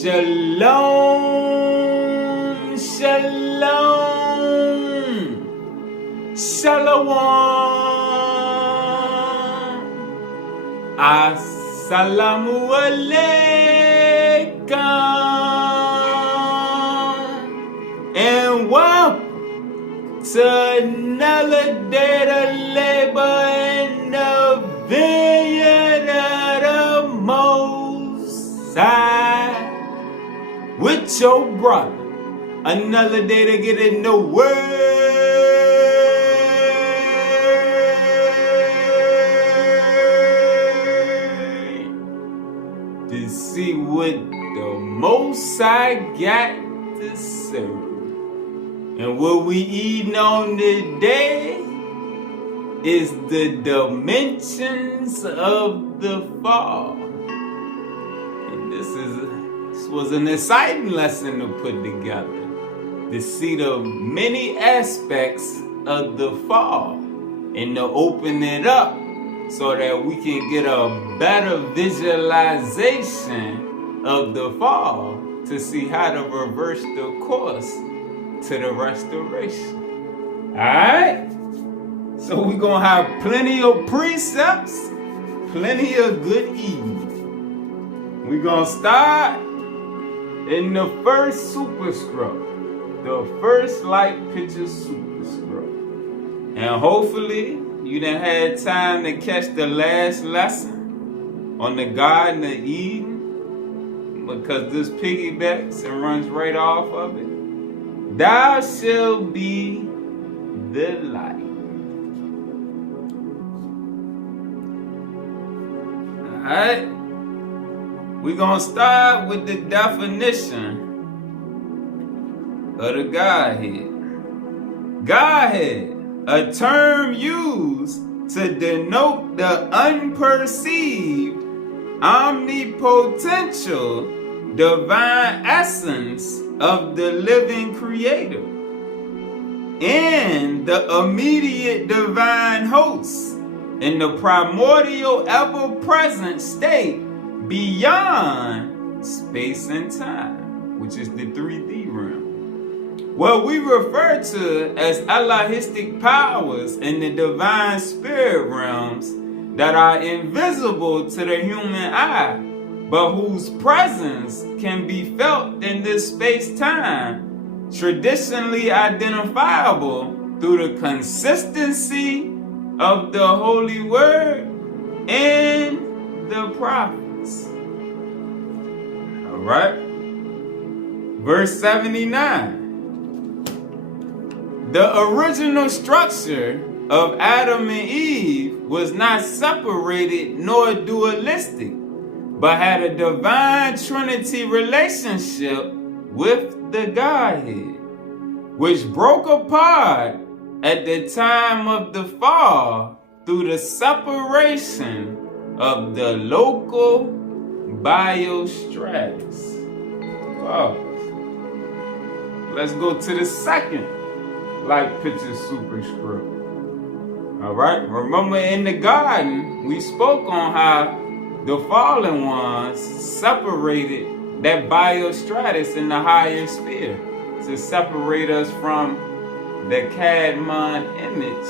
Shalom, shalom, shalom, assalamu alaikum, and welcome to another day to labor in the vineyard of the Most High. With your brother, another day to get in the word, to see what the Most High got to serve. And what we eating on today is the dimensions of the fall. And this was an exciting lesson to put together, to see the many aspects of the fall and to open it up so that we can get a better visualization of the fall to see how to reverse the course to the restoration. Alright? So we're going to have plenty of precepts, plenty of good eating. We're going to start in the first superscript, the first light picture superscript. And hopefully you done had time to catch the last lesson on the Garden of Eden, because this piggybacks and runs right off of it. Thou shalt be the light. Alright? We're going to start with the definition of the Godhead. Godhead, a term used to denote the unperceived, omnipotential, divine essence of the living creator and the immediate divine host in the primordial ever-present state beyond space and time, which is the 3D realm. What we refer to as Elohistic powers in the divine spirit realms that are invisible to the human eye, but whose presence can be felt in this space-time, traditionally identifiable through the consistency of the Holy Word and the prophets. Alright? Verse 79. The original structure of Adam and Eve was not separated nor dualistic, but had a divine Trinity relationship with the Godhead, which broke apart at the time of the fall through the separation of the local biostratus. Wow. Let's go to the second light picture superscript. Alright, remember in the garden, we spoke on how the fallen ones separated that biostratus in the higher sphere to separate us from the kadmon image.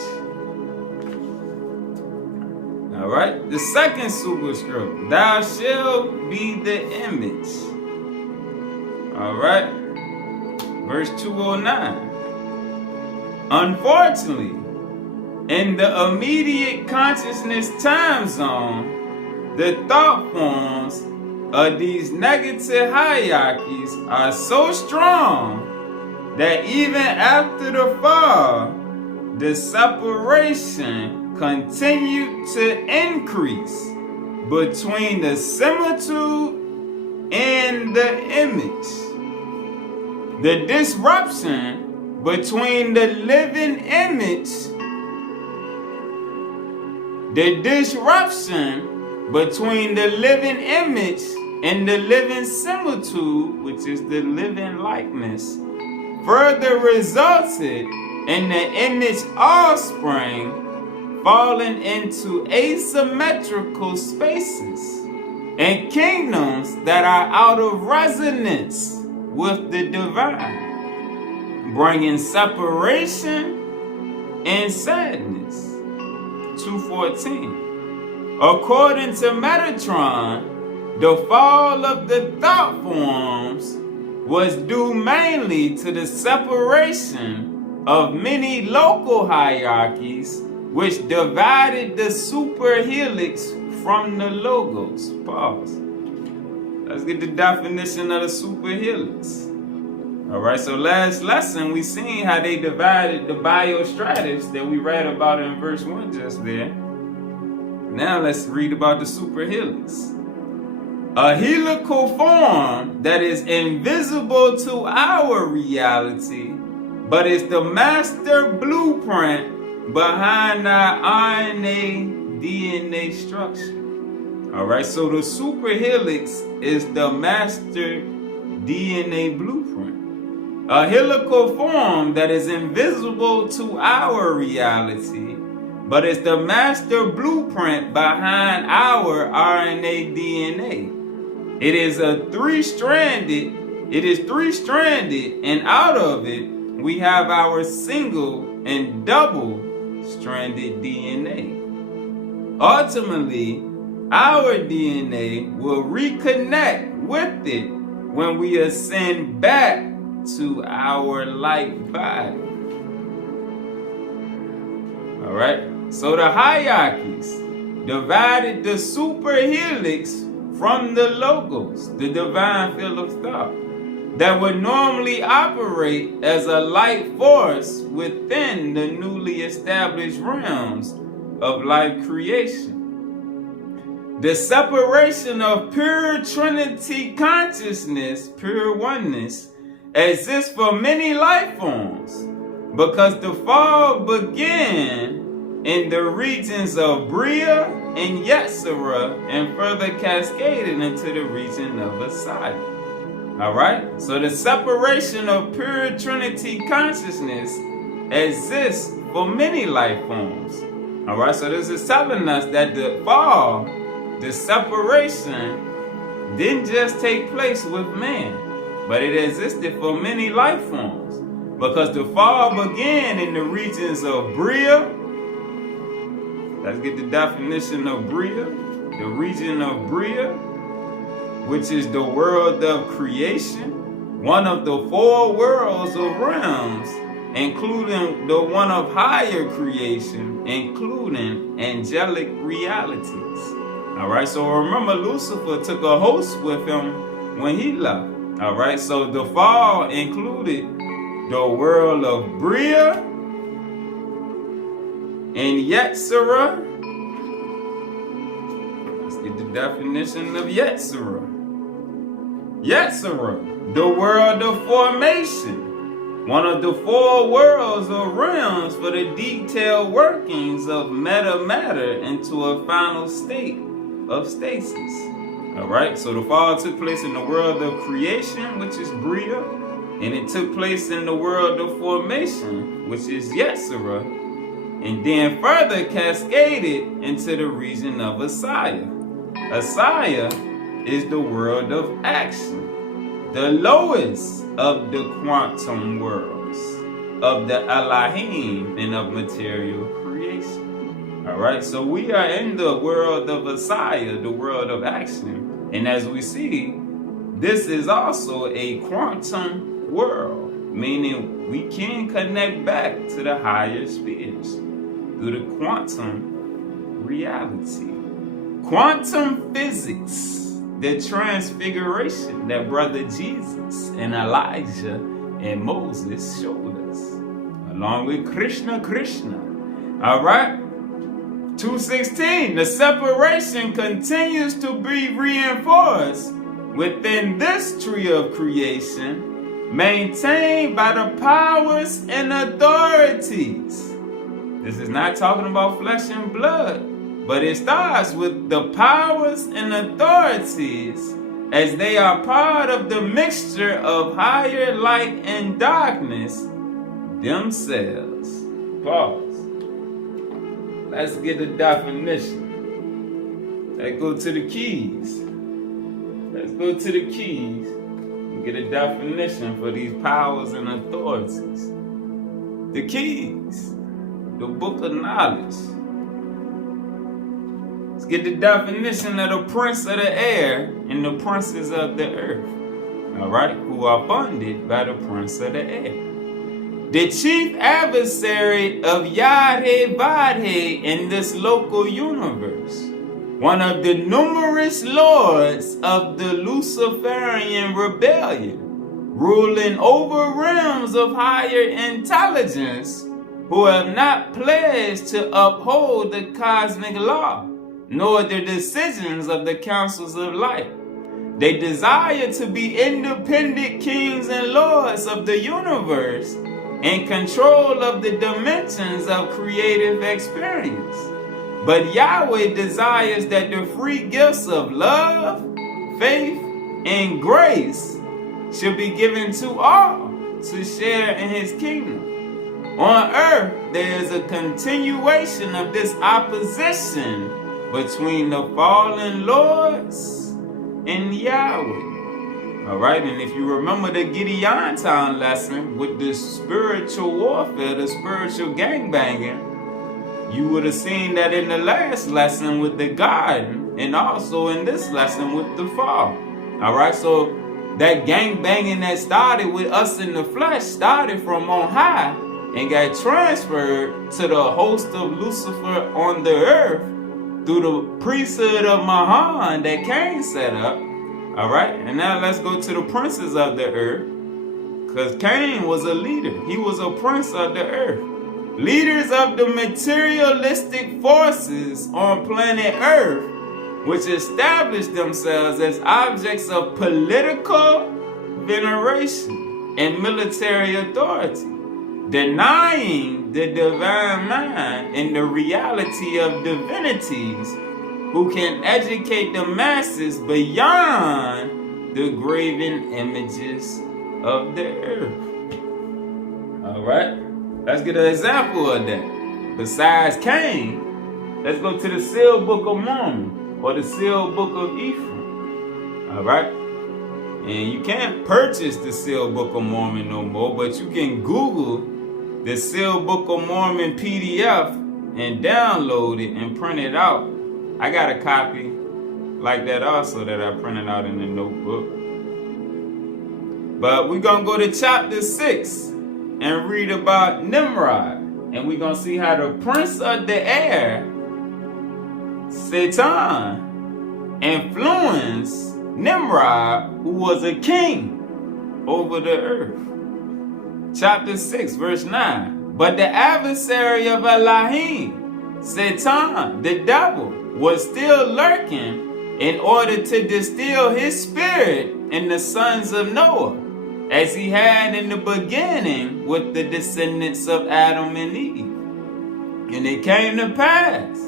Alright, the second superscript, thou shalt be the image. Alright, verse 209. Unfortunately, in the immediate consciousness time zone, the thought forms of these negative hierarchies are so strong that even after the fall, the separation continued to increase between the similitude and the image. The disruption between the living image, and the living similitude, which is the living likeness, further resulted in the image offspring falling into asymmetrical spaces and kingdoms that are out of resonance with the divine, bringing separation and sadness. 2:14. According to Metatron, the fall of the thought forms was due mainly to the separation of many local hierarchies which divided the super helix from the logos. Pause. Let's get the definition of the super helix. Alright, so last lesson we seen how they divided the biostratus that we read about in verse 1 just there. Now let's read about the super helix. A helical form that is invisible to our reality, but is the master blueprint behind our RNA DNA structure. Alright, so the super helix is the master DNA blueprint. A helical form that is invisible to our reality, but is the master blueprint behind our RNA DNA. It is three-stranded, and out of it, we have our single and double-stranded DNA. Ultimately, our DNA will reconnect with it when we ascend back to our light body. Alright, so the hierarchies divided the super helix from the logos, the divine field of thought, that would normally operate as a light force within the newly established realms of life creation. The separation of pure Trinity consciousness, pure oneness, exists for many life forms because the fall began in the regions of Bria and Yetzirah and further cascaded into the region of Asaya. Alright? So the separation of pure Trinity consciousness exists for many life forms. Alright? So this is telling us that the fall, the separation, didn't just take place with man, but it existed for many life forms. Because the fall began in the regions of Bria. Let's get the definition of Bria. The region of Bria, which is the world of creation, one of the four worlds of realms, including the one of higher creation, including angelic realities. Alright, so remember Lucifer took a host with him when he left. Alright, so the fall included the world of Bria and Yetzirah. Let's get the definition of Yetzirah. Yetzirah, the world of formation, one of the four worlds or realms for the detailed workings of matter into a final state of stasis. Alright, so the fall took place in the world of creation, which is Bria, and it took place in the world of formation, which is Yetzirah, and then further cascaded into the region of Asaya. Asaya is the world of action, the lowest of the quantum worlds, of the elohim and of material creation. Alright, so we are in the world of Asaya, the world of action, and as we see, this is also a quantum world, meaning we can connect back to the higher spheres through the quantum reality. Quantum physics, the transfiguration that Brother Jesus and Elijah and Moses showed us, along with Krishna. Alright? 2:16, the separation continues to be reinforced within this tree of creation, maintained by the powers and authorities. This is not talking about flesh and blood, but it starts with the powers and authorities as they are part of the mixture of higher light and darkness themselves. Pause. Let's get the definition. Let's go to the keys. let's go to the keys and get a definition for these powers and authorities. The keys, the book of knowledge. Let's get the definition of the prince of the air and the princes of the earth. Alright, who are funded by the prince of the air. The chief adversary of Yahweh in this local universe. One of the numerous lords of the Luciferian rebellion, ruling over realms of higher intelligence who have not pledged to uphold the cosmic law, nor the decisions of the councils of light. They desire to be independent kings and lords of the universe in control of the dimensions of creative experience. But Yahweh desires that the free gifts of love, faith, and grace should be given to all to share in his kingdom. On earth, there is a continuation of this opposition between the fallen lords and Yahweh. Alright, and if you remember the Gideon Town lesson with the spiritual warfare, the spiritual gangbanging, you would have seen that in the last lesson with the garden, and also in this lesson with the fall. Alright, so that gangbanging that started with us in the flesh started from on high and got transferred to the host of Lucifer on the earth through the priesthood of Mahan that Cain set up. Alright, and now let's go to the princes of the earth. Because Cain was a leader. He was a prince of the earth. Leaders of the materialistic forces on planet Earth, which established themselves as objects of political veneration and military authority, denying the divine mind and the reality of divinities who can educate the masses beyond the graven images of the earth. Alright, let's get an example of that. Besides Cain, let's go to the sealed book of Mormon or the sealed book of Ephraim. Alright, and you can't purchase the sealed book of Mormon no more, but you can Google the sealed book of Mormon PDF and download it and print it out. I got a copy like that also that I printed out in the notebook. But we're going to go to chapter 6 and read about Nimrod. And we're going to see how the prince of the air, Satan, influenced Nimrod, who was a king over the earth. Chapter 6, verse 9. But the adversary of Elohim, Satan, the devil, was still lurking in order to distill his spirit in the sons of Noah, as he had in the beginning with the descendants of Adam and Eve. And it came to pass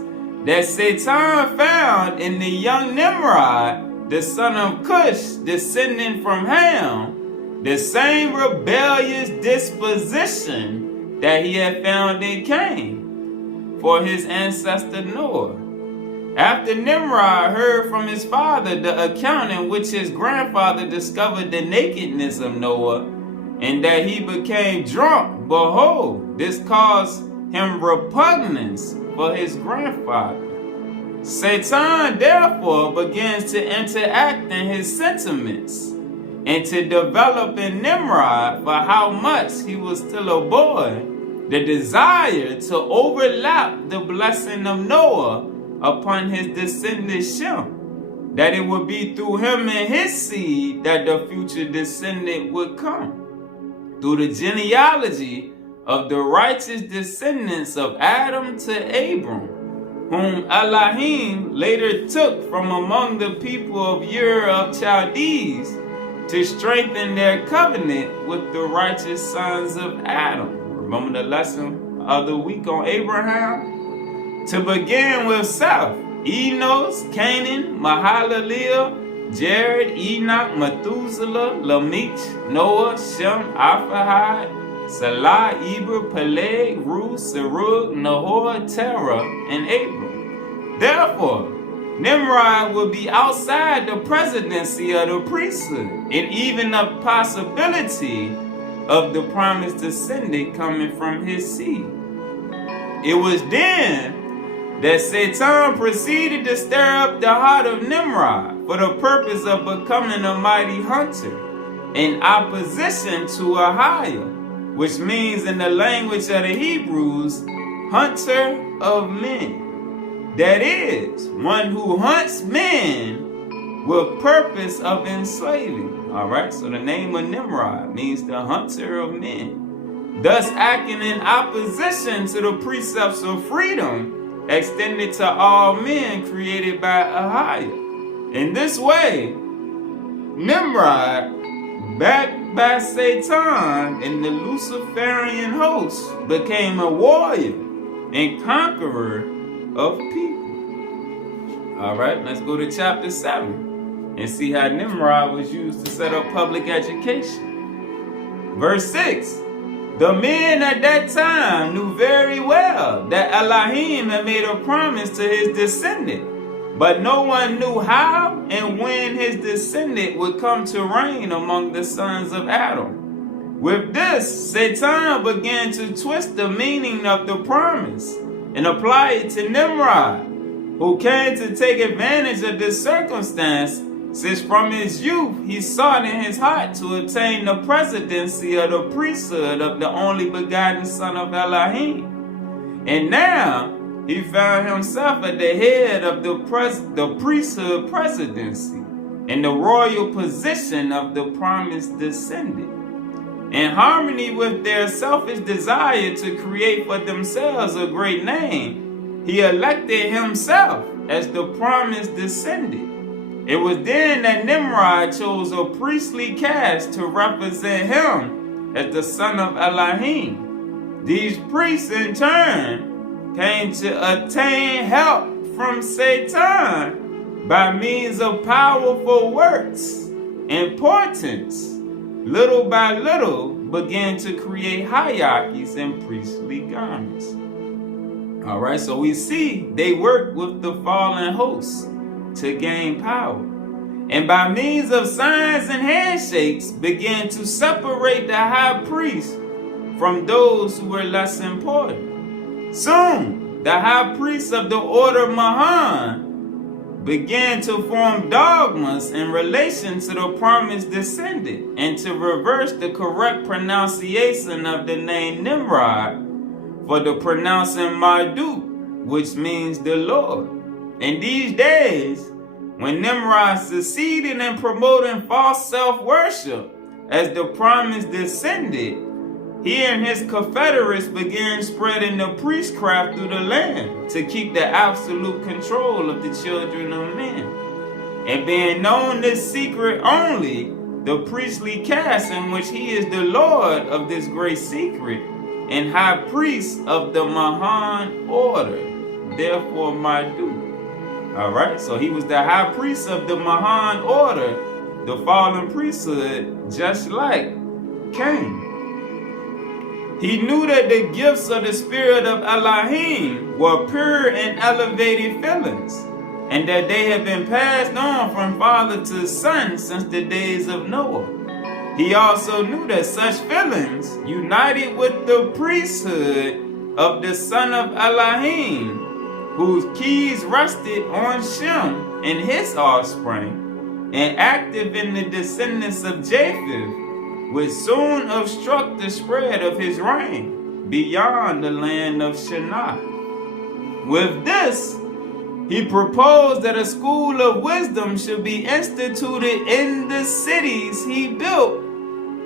that Satan found in the young Nimrod, the son of Cush, descending from Ham, the same rebellious disposition that he had found in Cain for his ancestor Noah. After Nimrod heard from his father the account in which his grandfather discovered the nakedness of Noah, and that he became drunk, behold, this caused him repugnance for his grandfather. Satan therefore begins to interact in his sentiments and to develop in Nimrod, for how much he was still a boy, the desire to overlap the blessing of Noah upon his descendant Shem, that it would be through him and his seed that the future descendant would come, through the genealogy of the righteous descendants of Adam to Abram, whom Elohim later took from among the people of Ur of Chaldees to strengthen their covenant with the righteous sons of Adam. Remember the lesson of the week on Abraham? To begin with Seth, Enos, Canaan, Mahalalel, Jared, Enoch, Methuselah, Lamech, Noah, Shem, Arphaxad, Salah, Eber, Peleg, Ruth, Serug, Nahor, Terah, and Abram. Therefore, Nimrod would be outside the presidency of the priesthood, and even the possibility of the promised descendant coming from his seed. It was then that Satan proceeded to stir up the heart of Nimrod for the purpose of becoming a mighty hunter in opposition to a higher, which means in the language of the Hebrews, hunter of men. That is, one who hunts men with purpose of enslaving. Alright, so the name of Nimrod means the hunter of men. Thus acting in opposition to the precepts of freedom extended to all men created by Ahia. In this way, Nimrod, backed by Satan and the Luciferian host, became a warrior and conqueror of people. Alright, let's go to chapter 7 and see how Nimrod was used to set up public education. Verse 6. The men at that time knew very well that Elohim had made a promise to his descendant, but no one knew how and when his descendant would come to reign among the sons of Adam. With this, Satan began to twist the meaning of the promise and apply it to Nimrod, who came to take advantage of this circumstance, since from his youth he sought in his heart to obtain the presidency of the priesthood of the only begotten Son of Elohim. And now he found himself at the head of the priesthood presidency and the royal position of the promised descendant. In harmony with their selfish desire to create for themselves a great name, he elected himself as the promised descendant. It was then that Nimrod chose a priestly caste to represent him as the son of Elohim. These priests in turn came to attain help from Satan by means of powerful works and portents. Little by little, began to create hierarchies and priestly garments. Alright, so we see they worked with the fallen hosts to gain power. And by means of signs and handshakes, began to separate the high priest from those who were less important. Soon, the high priest of the order Mahan began to form dogmas in relation to the promised descendant and to reverse the correct pronunciation of the name Nimrod for the pronouncing Marduk, which means the Lord. In these days, when Nimrod succeeded in promoting false self-worship as the promised descendant, he and his confederates began spreading the priestcraft through the land to keep the absolute control of the children of men. And being known this secret only, the priestly caste in which he is the Lord of this great secret and high priest of the Mahan order, therefore Marduk. Alright, so he was the high priest of the Mahan order, the fallen priesthood, just like Cain. He knew that the gifts of the spirit of Elohim were pure and elevated feelings, and that they had been passed on from father to son since the days of Noah. He also knew that such feelings, united with the priesthood of the son of Elohim, whose keys rested on Shem and his offspring, and active in the descendants of Japheth, would soon obstruct the spread of his reign beyond the land of Shinar. With this, he proposed that a school of wisdom should be instituted in the cities he built,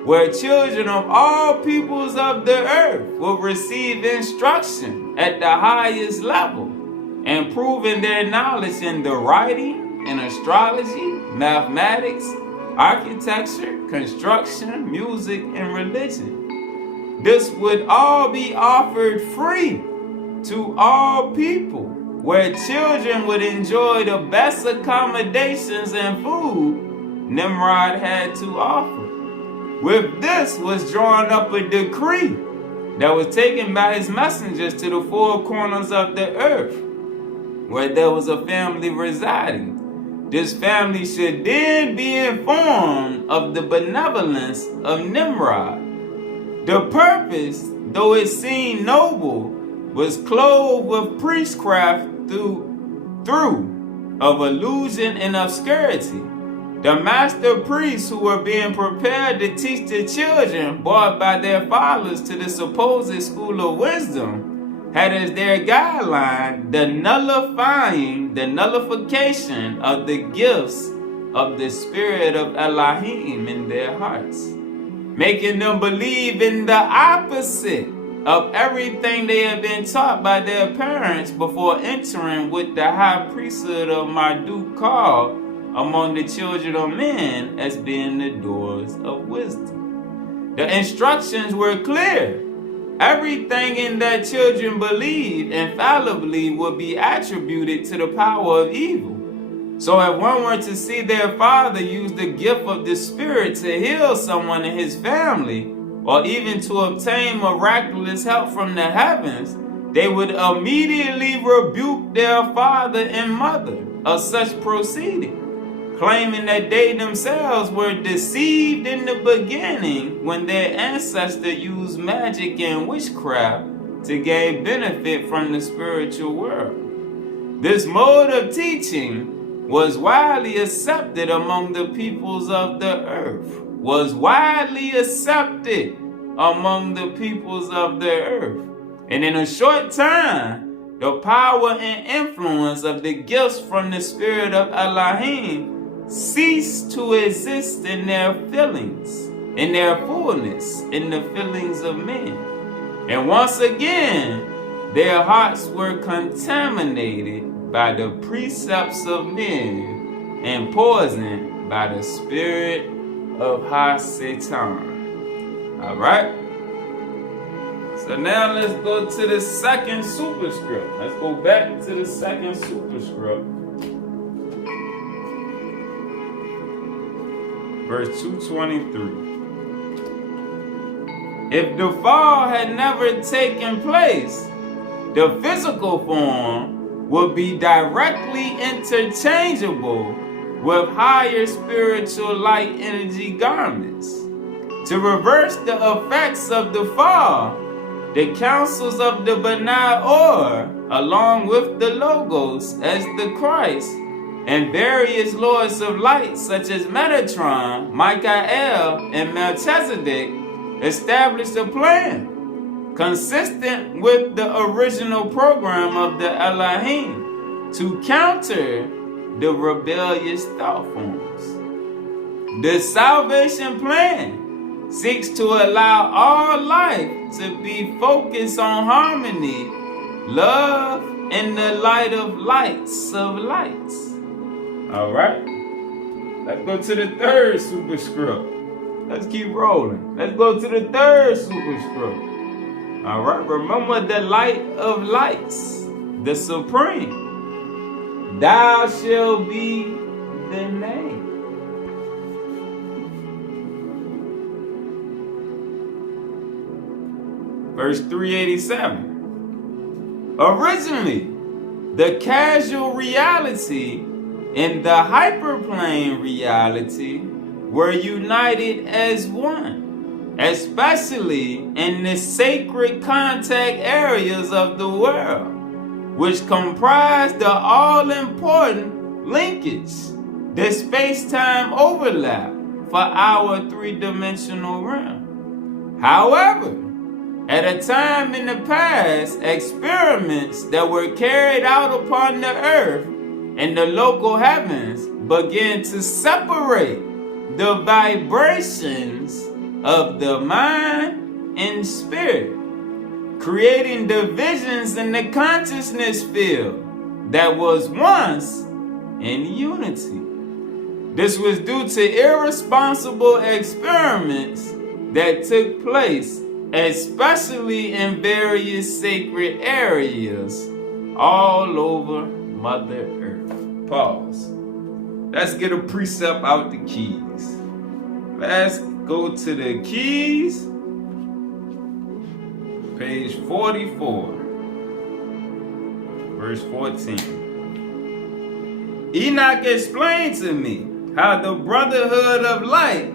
where children of all peoples of the earth will receive instruction at the highest level, improving their knowledge in the writing and astrology, mathematics, architecture, construction, music, and religion. This would all be offered free to all people, where children would enjoy the best accommodations and food Nimrod had to offer. With this was drawn up a decree that was taken by his messengers to the four corners of the earth. where there was a family residing. This family should then be informed of the benevolence of Nimrod. The purpose, though it seemed noble, was clothed with priestcraft through of illusion and obscurity. The master priests who were being prepared to teach the children brought by their fathers to the supposed school of wisdom had as their guideline the nullification of the gifts of the spirit of Elohim in their hearts, making them believe in the opposite of everything they had been taught by their parents before entering with the high priesthood of Marduk called among the children of men as being the doors of wisdom. The instructions were clear. Everything in that children believed infallibly would be attributed to the power of evil. So if one were to see their father use the gift of the spirit to heal someone in his family, or even to obtain miraculous help from the heavens, they would immediately rebuke their father and mother of such proceeding, claiming that they themselves were deceived in the beginning when their ancestor used magic and witchcraft to gain benefit from the spiritual world. This mode of teaching was widely accepted among the peoples of the earth. And in a short time, the power and influence of the gifts from the spirit of Elohim ceased to exist in their feelings, in their fullness, in the feelings of men. And once again, their hearts were contaminated by the precepts of men and poisoned by the spirit of Satan. All right? So now let's go to the second superscript. Let's go back to the second superscript. Verse 223. If the fall had never taken place, the physical form would be directly interchangeable with higher spiritual light energy garments. To reverse the effects of the fall, the councils of the Benai Or, along with the Logos as the Christ, and various lords of light such as Metatron, Michael, and Melchizedek, established a plan consistent with the original program of the Elohim to counter the rebellious thought forms. The salvation plan seeks to allow all life to be focused on harmony, love, and the light of lights of lights. All right, let's go to the third superscript. Let's keep rolling. Let's go to the third superscript. All right, remember the light of lights, the supreme. Thou shalt be the name. Verse 387. Originally, the causal reality and the hyperplane reality were united as one, especially in the sacred contact areas of the world, which comprise the all-important linkage, the space-time overlap for our three-dimensional realm. However, at a time in the past, experiments that were carried out upon the earth and the local heavens began to separate the vibrations of the mind and spirit, creating divisions in the consciousness field that was once in unity. This was due to irresponsible experiments that took place, especially in various sacred areas all over Mother Earth. Pause. Let's get a precept out the keys. Let's go to the keys. Page 44, verse 14. Enoch explained to me how the Brotherhood of Light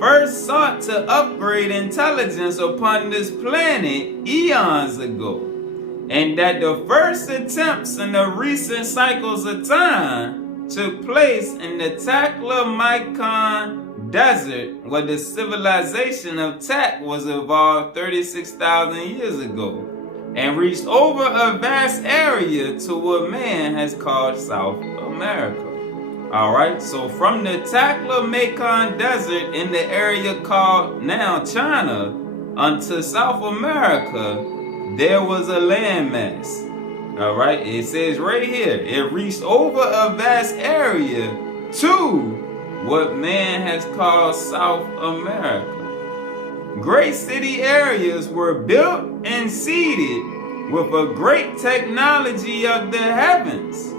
first sought to upgrade intelligence upon this planet eons ago, and that the first attempts in the recent cycles of time took place in the Taklamakan desert, where the civilization of Tak was evolved 36,000 years ago, and reached over a vast area to what man has called South America. Alright, so from the Taklamakan desert in the area called now China unto South America, there was a landmass. Alright, it says right here, it reached over a vast area to what man has called South America. Great city areas were built and seeded with a great technology of the heavens,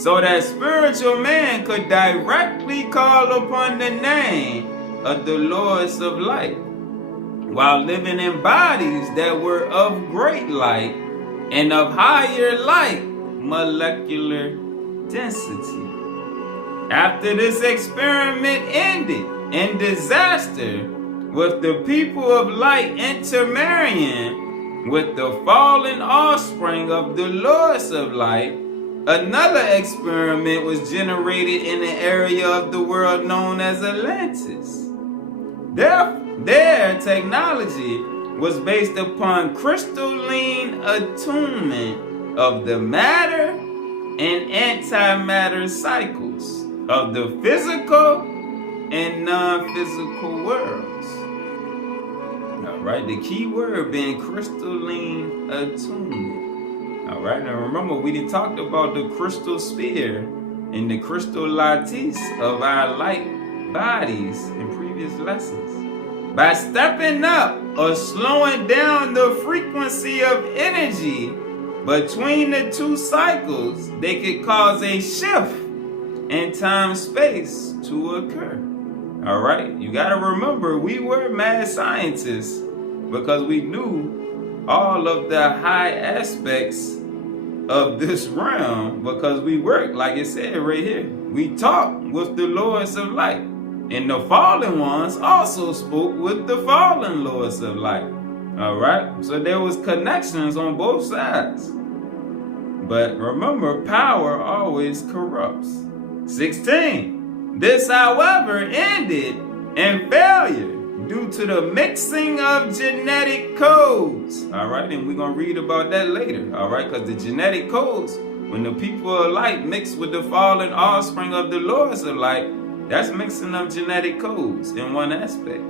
so that spiritual man could directly call upon the name of the Lords of Light, while living in bodies that were of great light and of higher light molecular density. After this experiment ended in disaster, with the people of light intermarrying with the fallen offspring of the Lords of Light, another experiment was generated in an area of the world known as Atlantis. Their technology was based upon crystalline attunement of the matter and antimatter cycles of the physical and non-physical worlds. Alright, the key word being crystalline attunement. Alright, now remember we done talked about the crystal sphere and the crystal lattice of our light bodies in previous lessons. By stepping up or slowing down the frequency of energy between the two cycles, they could cause a shift in time-space to occur. Alright, you gotta remember, we were mad scientists because we knew all of the high aspects of this realm, because we worked, like it said right here, we talked with the Lords of Light, and the fallen ones also spoke with the fallen Lords of Light. Alright, so there was connections on both sides. But remember, power always corrupts. 16. This, however, ended in failure due to the mixing of genetic codes. Alright, and we're going to read about that later. Alright, because the genetic codes, when the people of light mix with the fallen offspring of the Lords of Light, that's mixing up genetic codes in one aspect.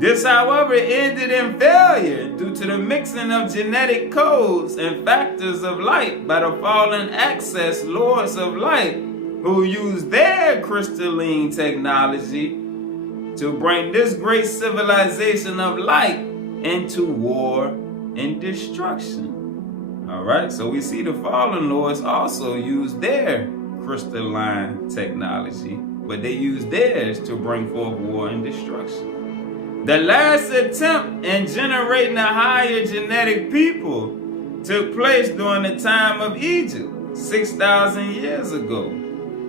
This, however, ended in failure due to the mixing of genetic codes and factors of light by the fallen access Lords of Light, who use their crystalline technology to bring this great civilization of light into war and destruction. Alright, so we see the fallen lords also use their crystalline technology, but they use theirs to bring forth war and destruction. The last attempt in generating a higher genetic people took place during the time of Egypt, 6,000 years ago,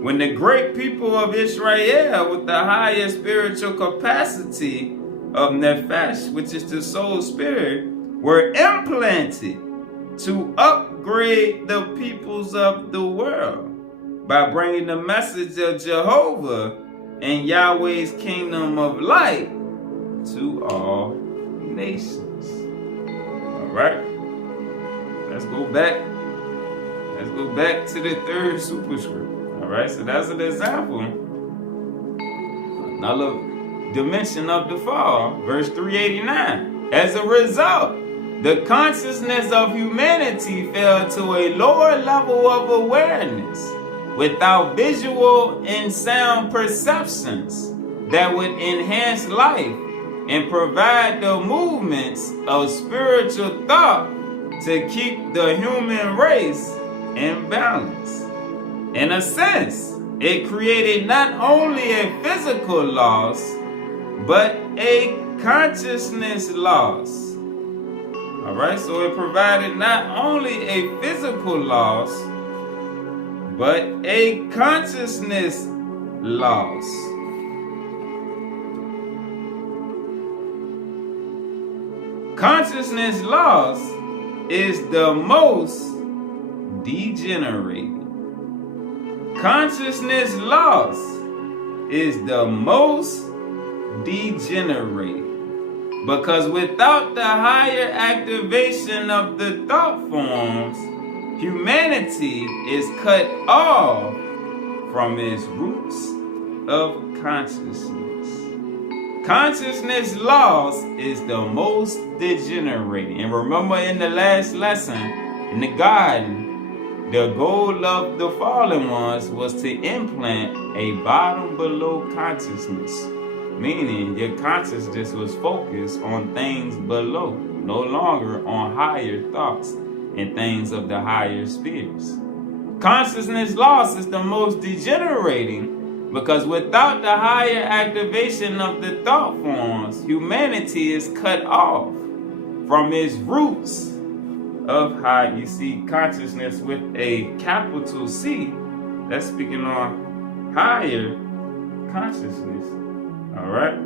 when the great people of Israel with the higher spiritual capacity of Nefesh, which is the soul spirit, were implanted to upgrade the peoples of the world by bringing the message of Jehovah and Yahweh's kingdom of light to all nations. All right, let's go back. Let's go back to the third superscript. All right, so that's an example. Another dimension of the fall, verse 389. As a result, the consciousness of humanity fell to a lower level of awareness without visual and sound perceptions that would enhance life and provide the movements of spiritual thought to keep the human race in balance. In a sense, it created not only a physical loss, but a consciousness loss. Alright, so it provided not only a physical loss, but a consciousness loss. Consciousness loss is the most degenerating. Consciousness loss is the most degenerating. Because without the higher activation of the thought forms, humanity is cut off from its roots of consciousness. Consciousness loss is the most degenerating. And remember in the last lesson, in the garden, the goal of the fallen ones was to implant a bottom below consciousness. Meaning your consciousness was focused on things below, no longer on higher thoughts and things of the higher spheres. Consciousness loss is the most degenerating because without the higher activation of the thought forms, humanity is cut off from its roots of high. You see consciousness with a capital C, that's speaking on higher consciousness. All right.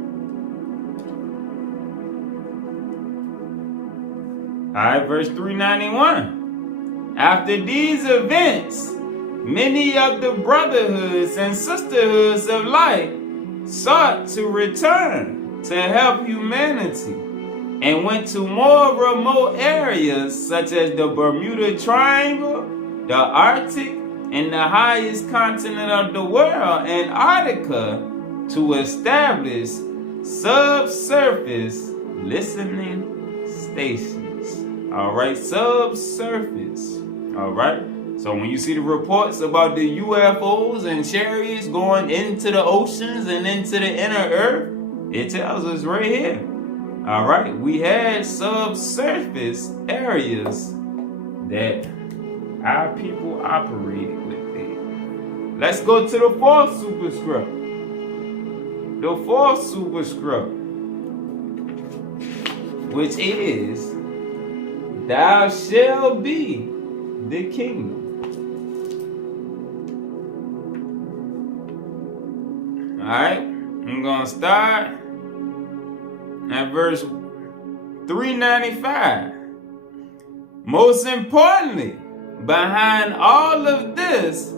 All right, verse 391. After these events, many of the brotherhoods and sisterhoods of light sought to return to help humanity and went to more remote areas such as the Bermuda Triangle, the Arctic, and the highest continent of the world, Antarctica, to establish subsurface listening stations. All right, subsurface. All right. So when you see the reports about the UFOs and chariots going into the oceans and into the inner earth, it tells us right here. All right, we had subsurface areas that our people operated within. Let's go to the fourth superscript. The fourth superscript, which is, thou shalt be the kingdom. Alright, I'm going to start at verse 395. Most importantly, behind all of this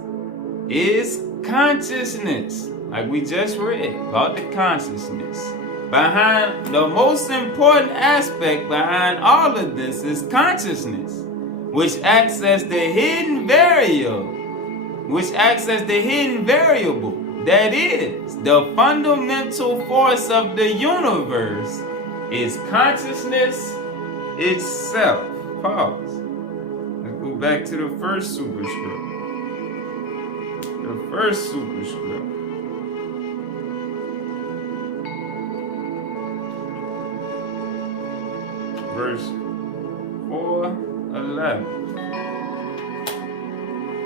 is consciousness. Like we just read about the consciousness. Behind the most important aspect behind all of this is consciousness, which acts as the hidden variable, that is, the fundamental force of the universe is consciousness itself. Pause. Let's go back to the first superscript. The first superscript. Verse 4:11.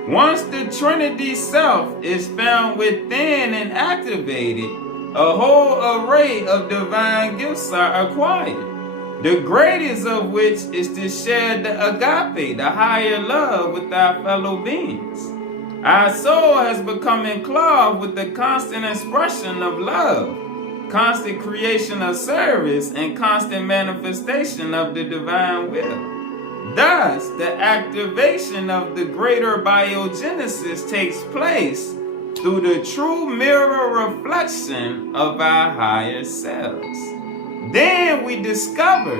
Once the Trinity self is found within and activated, a whole array of divine gifts are acquired, the greatest of which is to share the agape, the higher love, with our fellow beings. Our soul has become enclosed with the constant expression of love, constant creation of service, and constant manifestation of the divine will. Thus, the activation of the greater biogenesis takes place through the true mirror reflection of our higher selves. Then we discover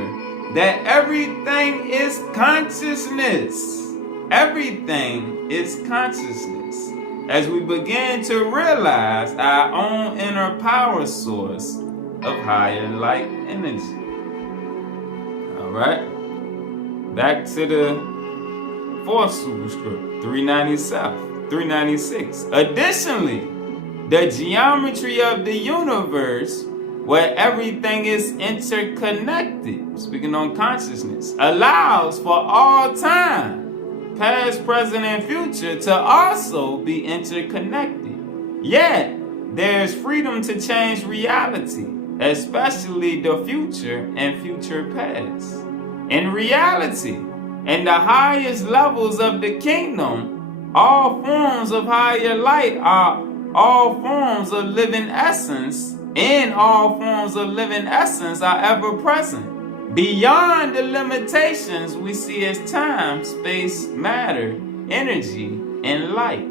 that everything is consciousness. Everything is consciousness. As we begin to realize our own inner power source of higher light energy. All right. Back to the fourth superscript, 396. Additionally, the geometry of the universe, where everything is interconnected, speaking on consciousness, allows for all time, past, present, and future, to also be interconnected. Yet, there's freedom to change reality, especially the future and future past. In reality, in the highest levels of the kingdom, All forms of higher light are all forms of living essence, and all forms of living essence are ever present. Beyond the limitations we see as time, space, matter, energy, and light.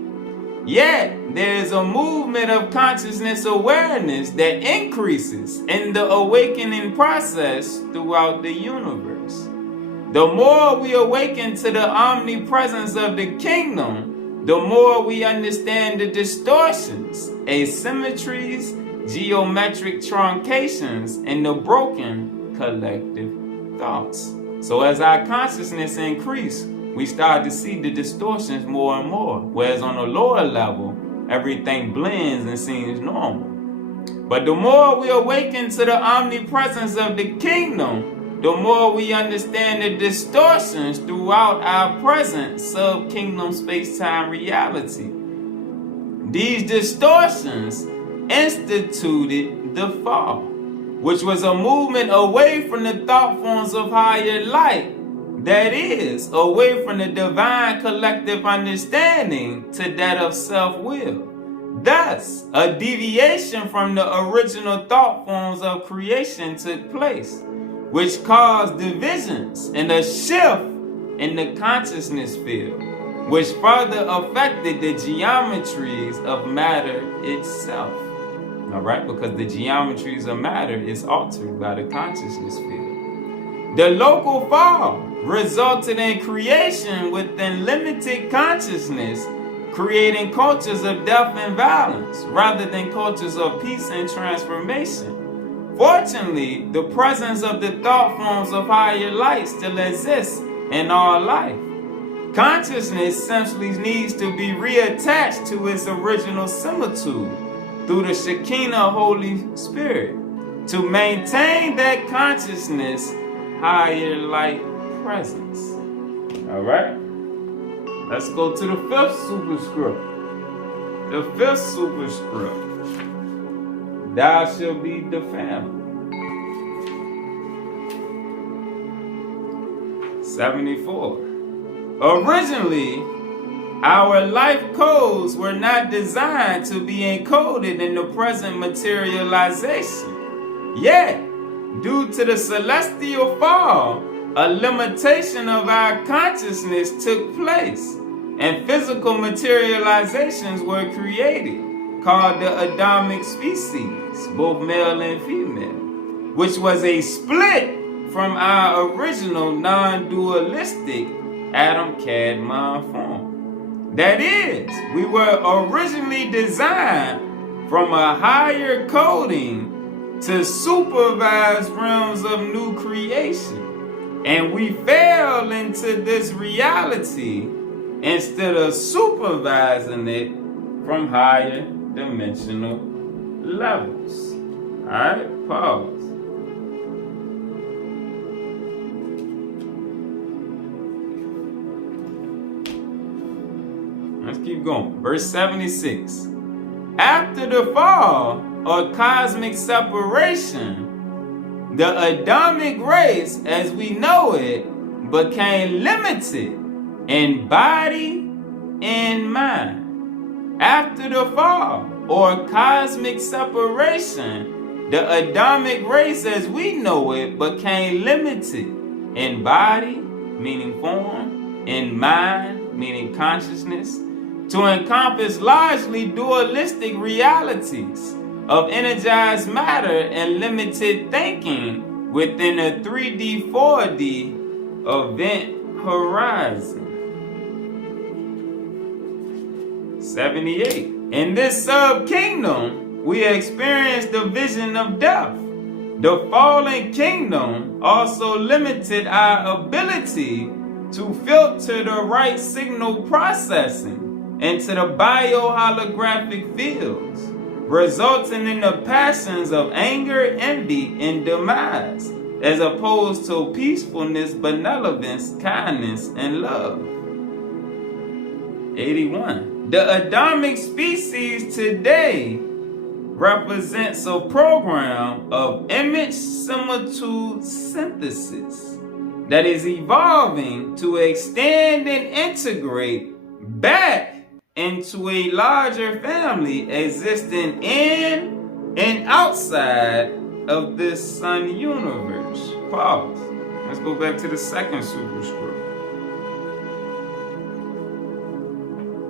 Yet, there is a movement of consciousness awareness that increases in the awakening process throughout the universe. The more we awaken to the omnipresence of the kingdom, the more we understand the distortions, asymmetries, geometric truncations, and the broken collective thoughts. So as our consciousness increases, we start to see the distortions more and more. Whereas on a lower level, everything blends and seems normal. But the more we awaken to the omnipresence of the kingdom, the more we understand the distortions throughout our present sub-kingdom space-time reality. These distortions instituted the fall, which was a movement away from the thought forms of higher light, that is, away from the divine collective understanding to that of self-will. Thus, a deviation from the original thought forms of creation took place, which caused divisions and a shift in the consciousness field, which further affected the geometries of matter itself. All right, because the geometries of matter is altered by the consciousness field. The local fall resulted in creation within limited consciousness, creating cultures of death and violence rather than cultures of peace and transformation. Fortunately, the presence of the thought forms of higher light still exists in all life. Consciousness simply needs to be reattached to its original similitude through the Shekinah Holy Spirit to maintain that consciousness higher light presence. All right, let's go to the fifth superscript. The fifth superscript: thou shalt be the family. 74. Originally, our life codes were not designed to be encoded in the present materialization. Yet, due to the celestial fall, a limitation of our consciousness took place, and physical materializations were created, called the Adamic species, both male and female, which was a split from our original non-dualistic Adam kadmon form. That is, we were originally designed from a higher coding to supervise realms of new creation. And we fell into this reality instead of supervising it from higher dimensional levels. All right, pause. Let's keep going. Verse 76. After the fall or cosmic separation, the Adamic race, as we know it, became limited in body and mind. After the fall or cosmic separation, the Adamic race, as we know it, became limited in body, meaning form, in mind, meaning consciousness, to encompass largely dualistic realities of energized matter and limited thinking within a 3D, 4D event horizon. 78. In this sub-kingdom, we experience the vision of death. The fallen kingdom also limited our ability to filter the right signal processing into the bioholographic fields, resulting in the passions of anger, envy, and demise, as opposed to peacefulness, benevolence, kindness, and love. 81. The Adamic species today represents a program of image similitude synthesis that is evolving to extend and integrate back into a larger family existing in and outside of this sun universe. Pause. Let's go back to the second superscript.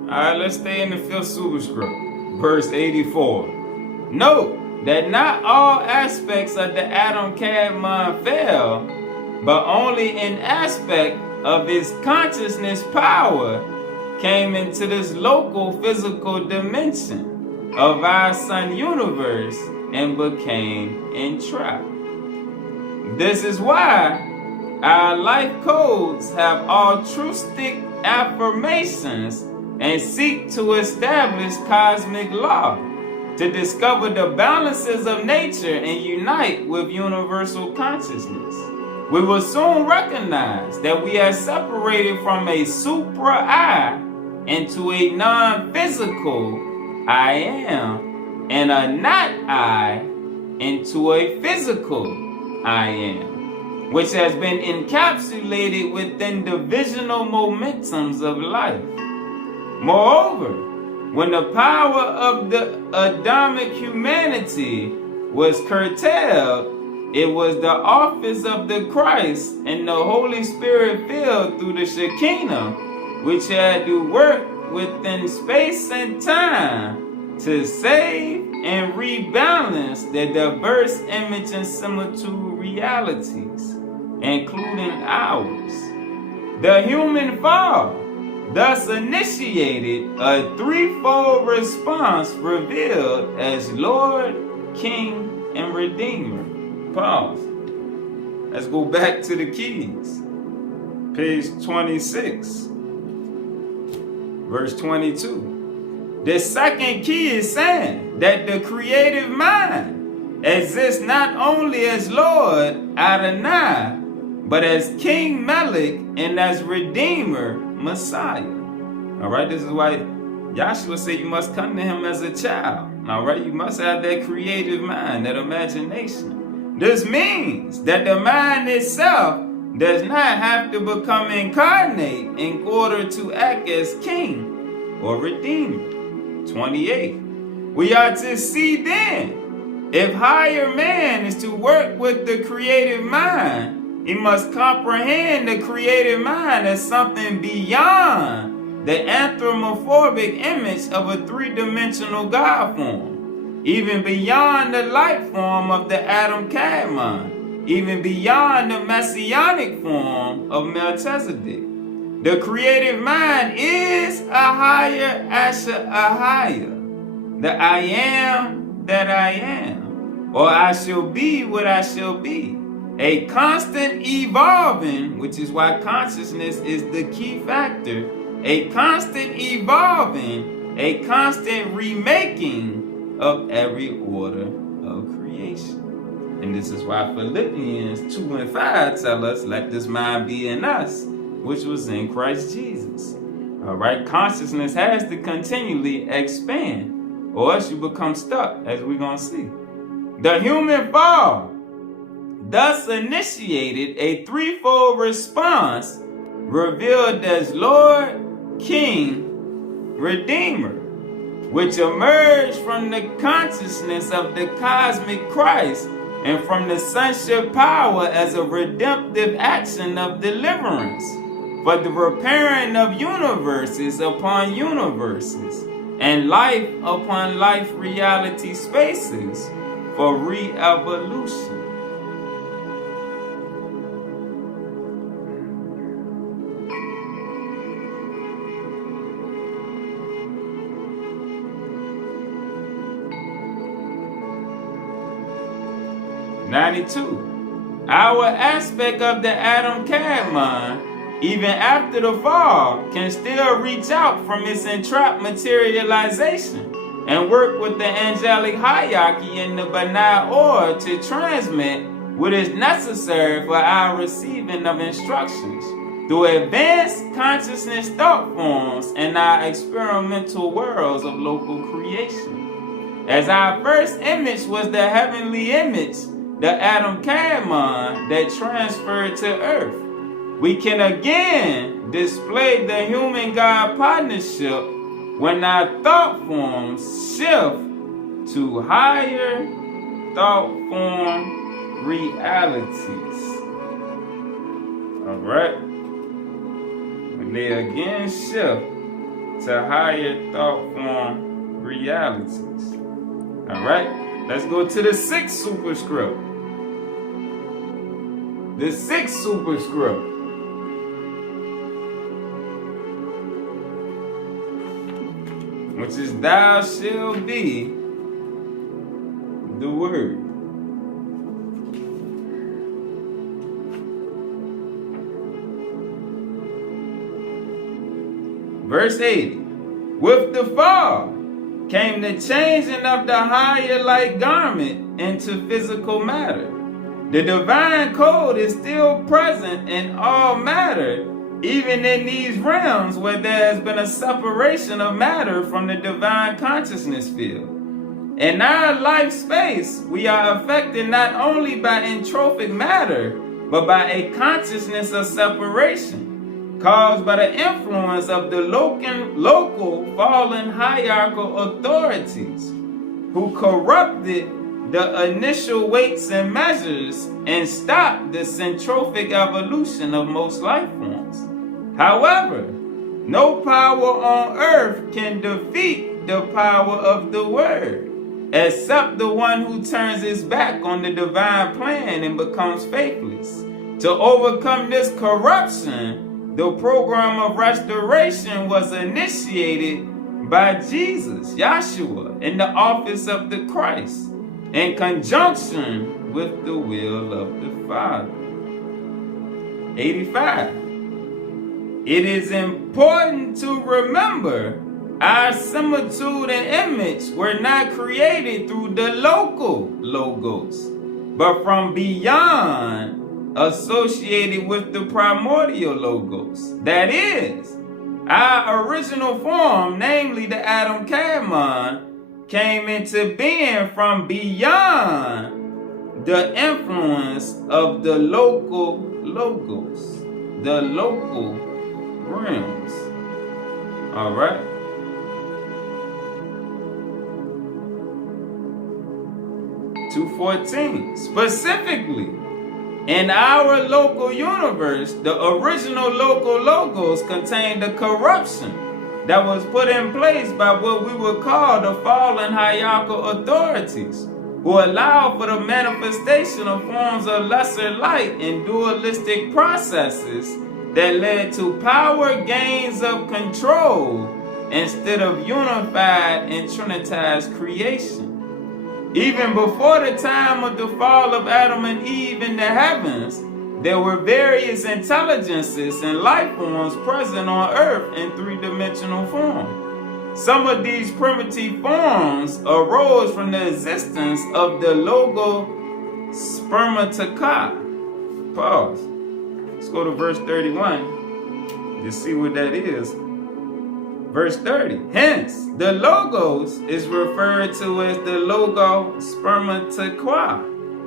Alright, let's stay in the fifth superscript. Verse 84. Note that not all aspects of the atom kadmon fell, but only an aspect of its consciousness power came into this local physical dimension of our sun universe and became entrapped. This is why our life codes have altruistic affirmations and seek to establish cosmic law, to discover the balances of nature and unite with universal consciousness. We will soon recognize that we are separated from a supra-I into a non-physical I am, and a not-I into a physical I am, which has been encapsulated within the divisional momentums of life. Moreover, when the power of the Adamic humanity was curtailed, it was the office of the Christ and the Holy Spirit filled through the Shekinah, which had to work within space and time to save and rebalance the diverse image and similitude realities, including ours. The human fall thus initiated a threefold response revealed as Lord, King, and Redeemer. Pause. Let's go back to the keys. Page 26, verse 22. The second key is saying that the creative mind exists not only as Lord Adonai, but as King Melech and as Redeemer Messiah. Alright, this is why Yahshua said you must come to him as a child. Alright, you must have that creative mind, that imagination. This means that the mind itself does not have to become incarnate in order to act as king or redeemer. 28. We are to see then, if higher man is to work with the creative mind, he must comprehend the creative mind as something beyond the anthropomorphic image of a three-dimensional God form, even beyond the light form of the atom kadmon, even beyond the messianic form of Melchizedek. The creative mind is a higher Asher Ahaya, the I am that I am, or I shall be what I shall be. A constant evolving, which is why consciousness is the key factor, a constant evolving, a constant remaking of every order of creation. And this is why Philippians 2 and 5 tell us, let this mind be in us, which was in Christ Jesus. All right, consciousness has to continually expand, or else you become stuck, as we're going to see. The human fall thus initiated a threefold response revealed as Lord, King, Redeemer, which emerged from the consciousness of the cosmic Christ and from the sonship power as a redemptive action of deliverance for the repairing of universes upon universes and life upon life reality spaces for re-evolution. Our aspect of the atom kadmon, even after the fall, can still reach out from its entrapped materialization and work with the angelic hierarchy in the Banai Or to transmit what is necessary for our receiving of instructions through advanced consciousness thought forms and our experimental worlds of local creation. As our first image was the heavenly image, the atom kadmon that transferred to earth, we can again display the human-God partnership when our thought forms shift to higher thought form realities. Alright? When they again shift to higher thought form realities. Alright? Let's go to the sixth superscript. The sixth superscript. Which is thou shalt be the word. Verse 80. With the fall came the changing of the higher light garment into physical matter. The divine code is still present in all matter, even in these realms where there has been a separation of matter from the divine consciousness field. In our life space, we are affected not only by entrophic matter, but by a consciousness of separation, caused by the influence of the local fallen hierarchical authorities, who corrupted the initial weights and measures and stopped the centrophic evolution of most life forms. However, no power on earth can defeat the power of the word, except the one who turns his back on the divine plan and becomes faithless. To overcome this corruption, the program of restoration was initiated by Jesus, Yahshua, in the office of the Christ, in conjunction with the will of the Father. 85. It is important to remember our similitude and image were not created through the local logos, but from beyond, associated with the primordial logos. That is, our original form, namely the atom kadmon, came into being from beyond the influence of the local logos, the local realms. All right. (214) Specifically, in our local universe, the original local logos contained the corruption that was put in place by what we would call the fallen hierarchical authorities, who allowed for the manifestation of forms of lesser light and dualistic processes that led to power gains of control instead of unified and trinitized creation. Even before the time of the fall of Adam and Eve in the heavens, there were various intelligences and life forms present on earth in three-dimensional form. Some of these primitive forms arose from the existence of the logo spermatica. Pause. Let's go to verse 31 to see what that is. Verse 30. Hence, the logos is referred to as the logo spermatica,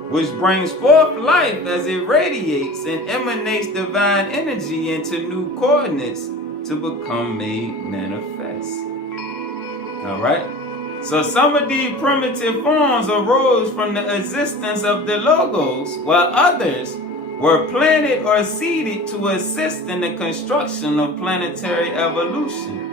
which brings forth life as it radiates and emanates divine energy into new coordinates to become made manifest. All right. So some of these primitive forms arose from the existence of the logos, while others were planted or seeded to assist in the construction of planetary evolution.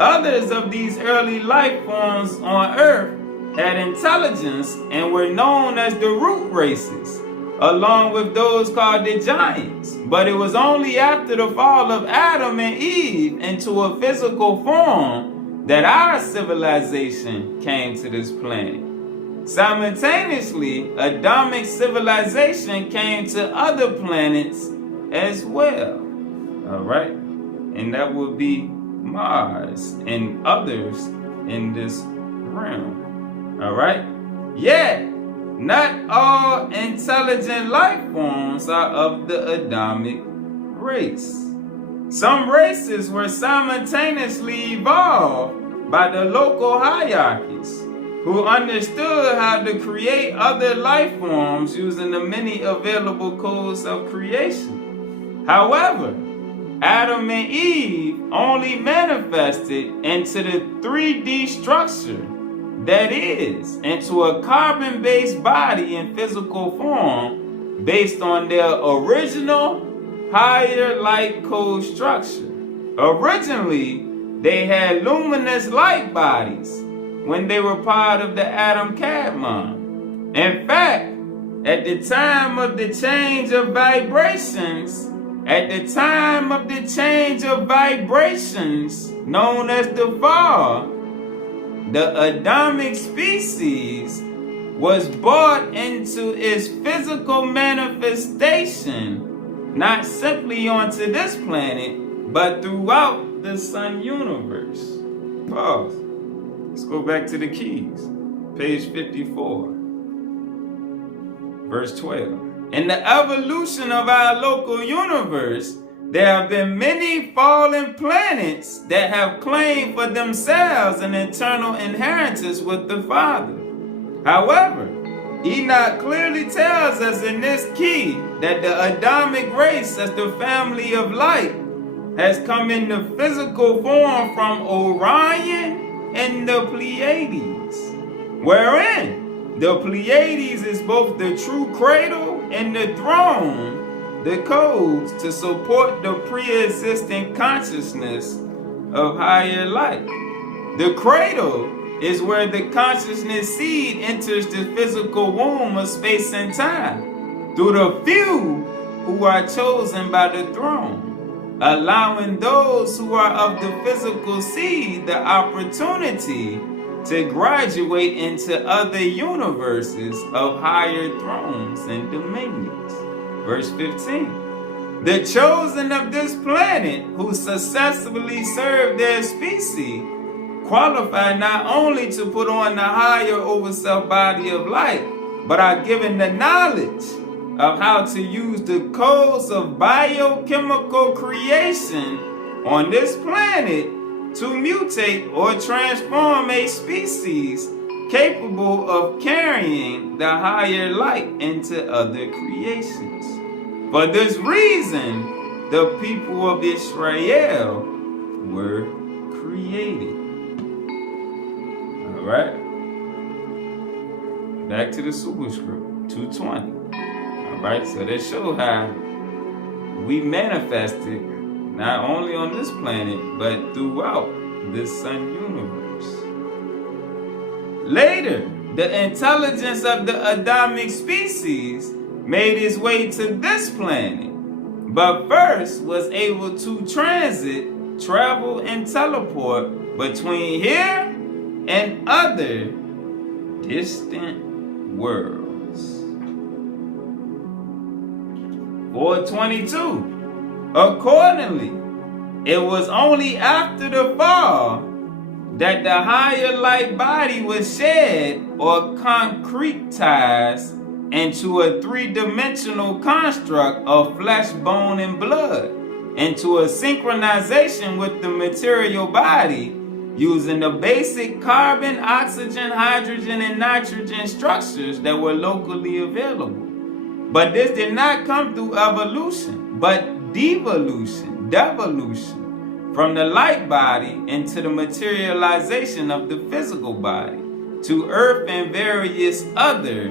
Others of these early life forms on Earth had intelligence and were known as the root races, along with those called the giants. But it was only after the fall of Adam and Eve into a physical form that our civilization came to this planet. Simultaneously, Adamic civilization came to other planets as well. All right? And that would be Mars and others in this realm. All right? Yet, not all intelligent life forms are of the Adamic race. Some races were simultaneously evolved by the local hierarchies, who understood how to create other life forms using the many available codes of creation. However, Adam and Eve only manifested into the 3D structure, that is, into a carbon-based body in physical form based on their original higher light code structure. Originally, they had luminous light bodies when they were part of the atom kadmon. In fact, at the time of the change of vibrations, known as the fall, the Adamic species was brought into its physical manifestation, not simply onto this planet, but throughout the sun universe. Pause. Let's go back to the keys. Page 54. Verse 12. In the evolution of our local universe, there have been many fallen planets that have claimed for themselves an eternal inheritance with the Father. However, Enoch clearly tells us in this key that the Adamic race as the family of light has come in the physical form from Orion and the Pleiades, wherein the Pleiades is both the true cradle and the throne, the codes to support the pre-existing consciousness of higher light. The cradle is where the consciousness seed enters the physical womb of space and time through the few who are chosen by the throne, allowing those who are of the physical seed the opportunity to graduate into other universes of higher thrones and dominions. Verse 15. The chosen of this planet who successfully serve their species qualify not only to put on the higher over-self body of light, but are given the knowledge of how to use the codes of biochemical creation on this planet to mutate or transform a species capable of carrying the higher light into other creations. For this reason, the people of Israel were created. All right. Back to the superscript, 220. All right, so that shows how we manifested not only on this planet, but throughout this sun universe. Later, the intelligence of the Adamic species made its way to this planet, but first was able to transit, travel, and teleport between here and other distant worlds. 422. Accordingly, it was only after the fall that the higher light body was shed or concretized into a three-dimensional construct of flesh, bone, and blood, into a synchronization with the material body using the basic carbon, oxygen, hydrogen, and nitrogen structures that were locally available. But this did not come through evolution, but devolution, from the light body into the materialization of the physical body to Earth and various other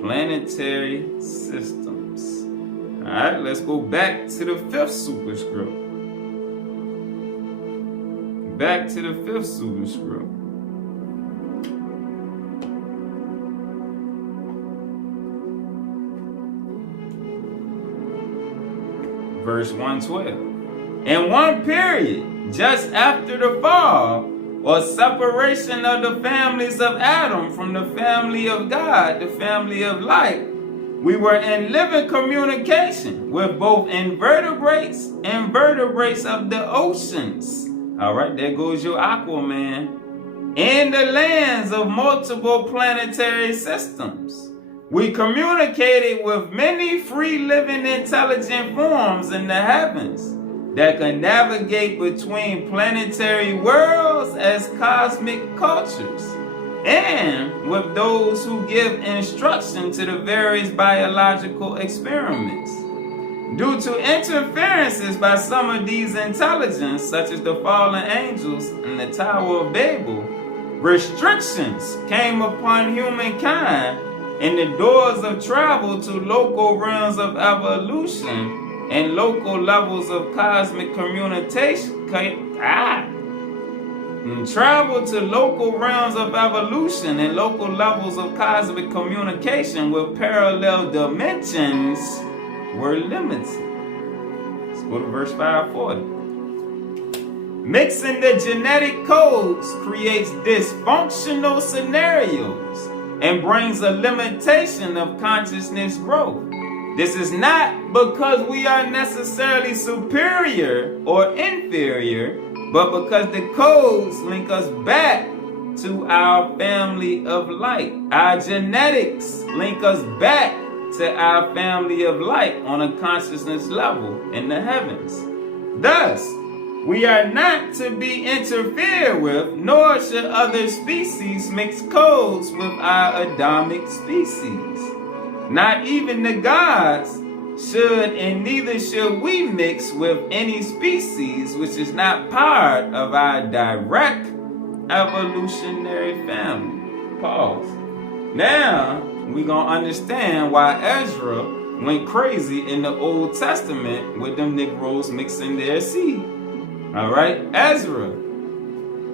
planetary systems. All right, let's go back to the fifth superscript. Back to the fifth superscript. Verse 112. In one period, just after the fall, or separation of the families of Adam from the family of God, the family of light, we were in living communication with both invertebrates and vertebrates of the oceans. All right, there goes your Aquaman. In the lands of multiple planetary systems, we communicated with many free living intelligent forms in the heavens that can navigate between planetary worlds as cosmic cultures, and with those who give instruction to the various biological experiments. Due to interferences by some of these intelligences, such as the fallen angels and the Tower of Babel, restrictions came upon humankind, and the doors of travel to local realms of evolution and local levels of cosmic communication. Travel to local realms of evolution and local levels of cosmic communication with parallel dimensions were limited. Let's go to verse 540. Mixing the genetic codes creates dysfunctional scenarios and brings a limitation of consciousness growth. This is not because we are necessarily superior or inferior, but because the codes link us back to our family of light. Our genetics link us back to our family of light on a consciousness level in the heavens. Thus, we are not to be interfered with, nor should other species mix codes with our Adamic species. Not even the gods should, and neither should we mix with any species which is not part of our direct evolutionary family. Pause. Now, we're going to understand why Ezra went crazy in the Old Testament with them Negroes mixing their seed. All right, Ezra,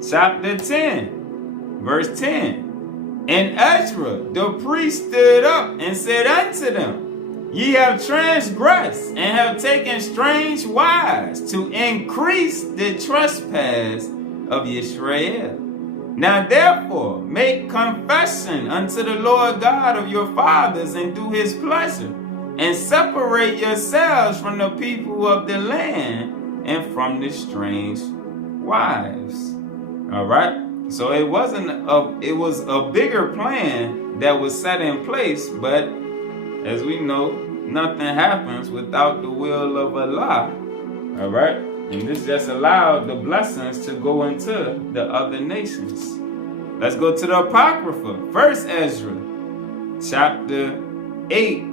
chapter 10, verse 10. And Ezra, the priest, stood up and said unto them, Ye have transgressed and have taken strange wives to increase the trespass of Israel. Now therefore make confession unto the Lord God of your fathers and do his pleasure, and separate yourselves from the people of the land and from the strange wives. All right. So it was a bigger plan that was set in place, but as we know, nothing happens without the will of Allah. All right. And this just allowed the blessings to go into the other nations. Let's go to the Apocrypha. First Ezra, chapter 8,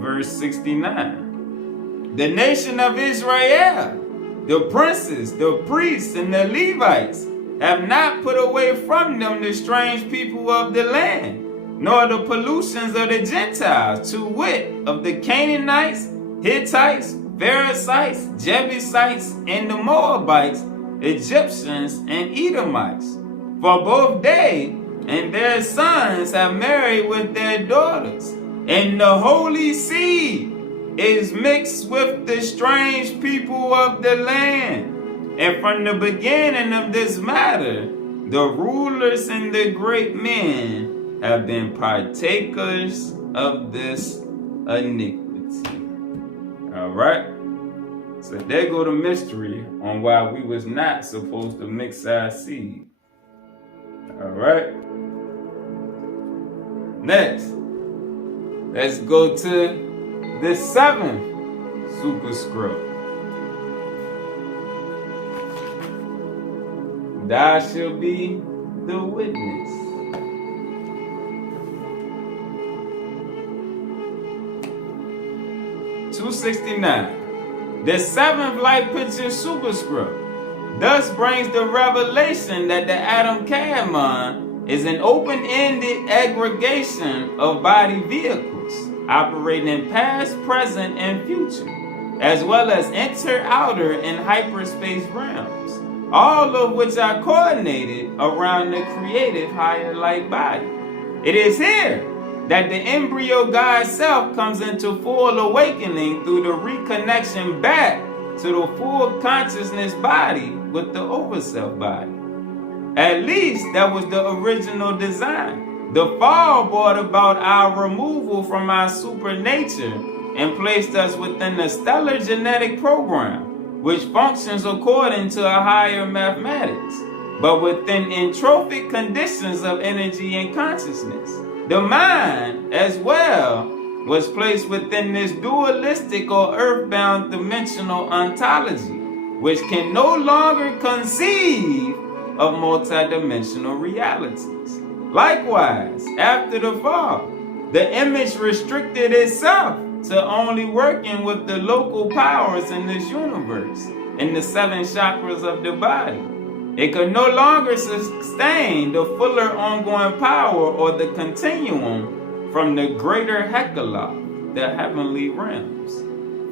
verse 69. The nation of Israel, the princes, the priests, and the Levites have not put away from them the strange people of the land, nor the pollutions of the Gentiles, to wit, of the Canaanites, Hittites, Perizzites, Jebusites, and the Moabites, Egyptians, and Edomites. For both they and their sons have married with their daughters, and the holy seed is mixed with the strange people of the land. And from the beginning of this matter, the rulers and the great men have been partakers of this iniquity. All right. So there go the mystery on why we was not supposed to mix our seed. All right. Next, let's go to the 7th superscript. Thou shalt be the witness. (269) The 7th light picture superscript thus brings the revelation that the atom kadmon is an open-ended aggregation of body vehicles operating in past, present, and future, as well as inter, outer, and hyperspace realms, all of which are coordinated around the creative higher light body. It is here that the embryo God self comes into full awakening through the reconnection back to the full consciousness body with the overself body. At least that was the original design. The fall brought about our removal from our supernature and placed us within the stellar genetic program, which functions according to a higher mathematics, but within entrophic conditions of energy and consciousness. The mind, as well, was placed within this dualistic or earthbound dimensional ontology, which can no longer conceive of multidimensional realities. Likewise, after the fall, the image restricted itself to only working with the local powers in this universe, in the 7 chakras of the body. It could no longer sustain the fuller ongoing power or the continuum from the greater Hekala, the heavenly realms.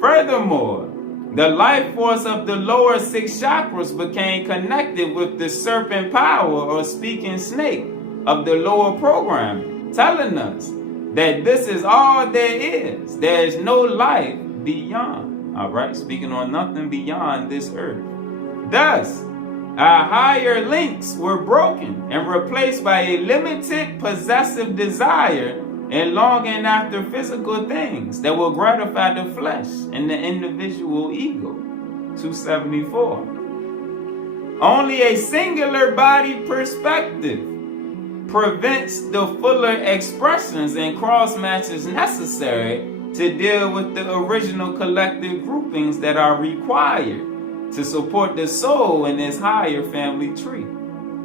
Furthermore, the life force of the lower 6 chakras became connected with the serpent power or speaking snake of the lower programming, telling us that this is all there is. There is no life beyond. All right, speaking on nothing beyond this earth. Thus, our higher links were broken and replaced by a limited possessive desire and longing after physical things that will gratify the flesh and the individual ego. 274. Only a singular body perspective prevents the fuller expressions and cross matches necessary to deal with the original collective groupings that are required to support the soul in its higher family tree.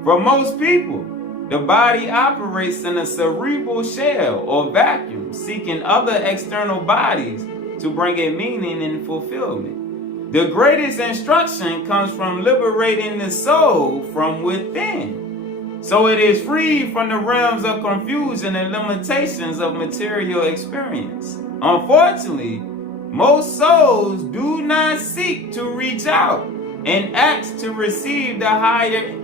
For most people, the body operates in a cerebral shell or vacuum, seeking other external bodies to bring a meaning and fulfillment. The greatest instruction comes from liberating the soul from within, so it is free from the realms of confusion and limitations of material experience. Unfortunately, most souls do not seek to reach out and ask to receive the higher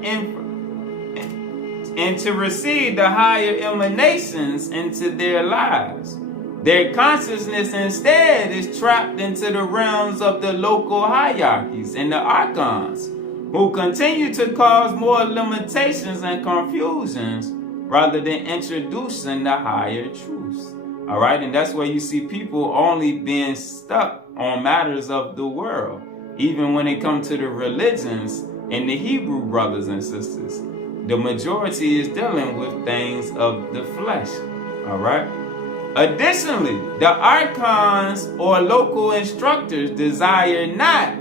emanations into their lives. Their consciousness instead is trapped into the realms of the local hierarchies and the archons, who continue to cause more limitations and confusions rather than introducing the higher truths. All right, and that's where you see people only being stuck on matters of the world, even when it comes to the religions and the Hebrew brothers and sisters. The majority is dealing with things of the flesh. All right. Additionally, the archons or local instructors desire not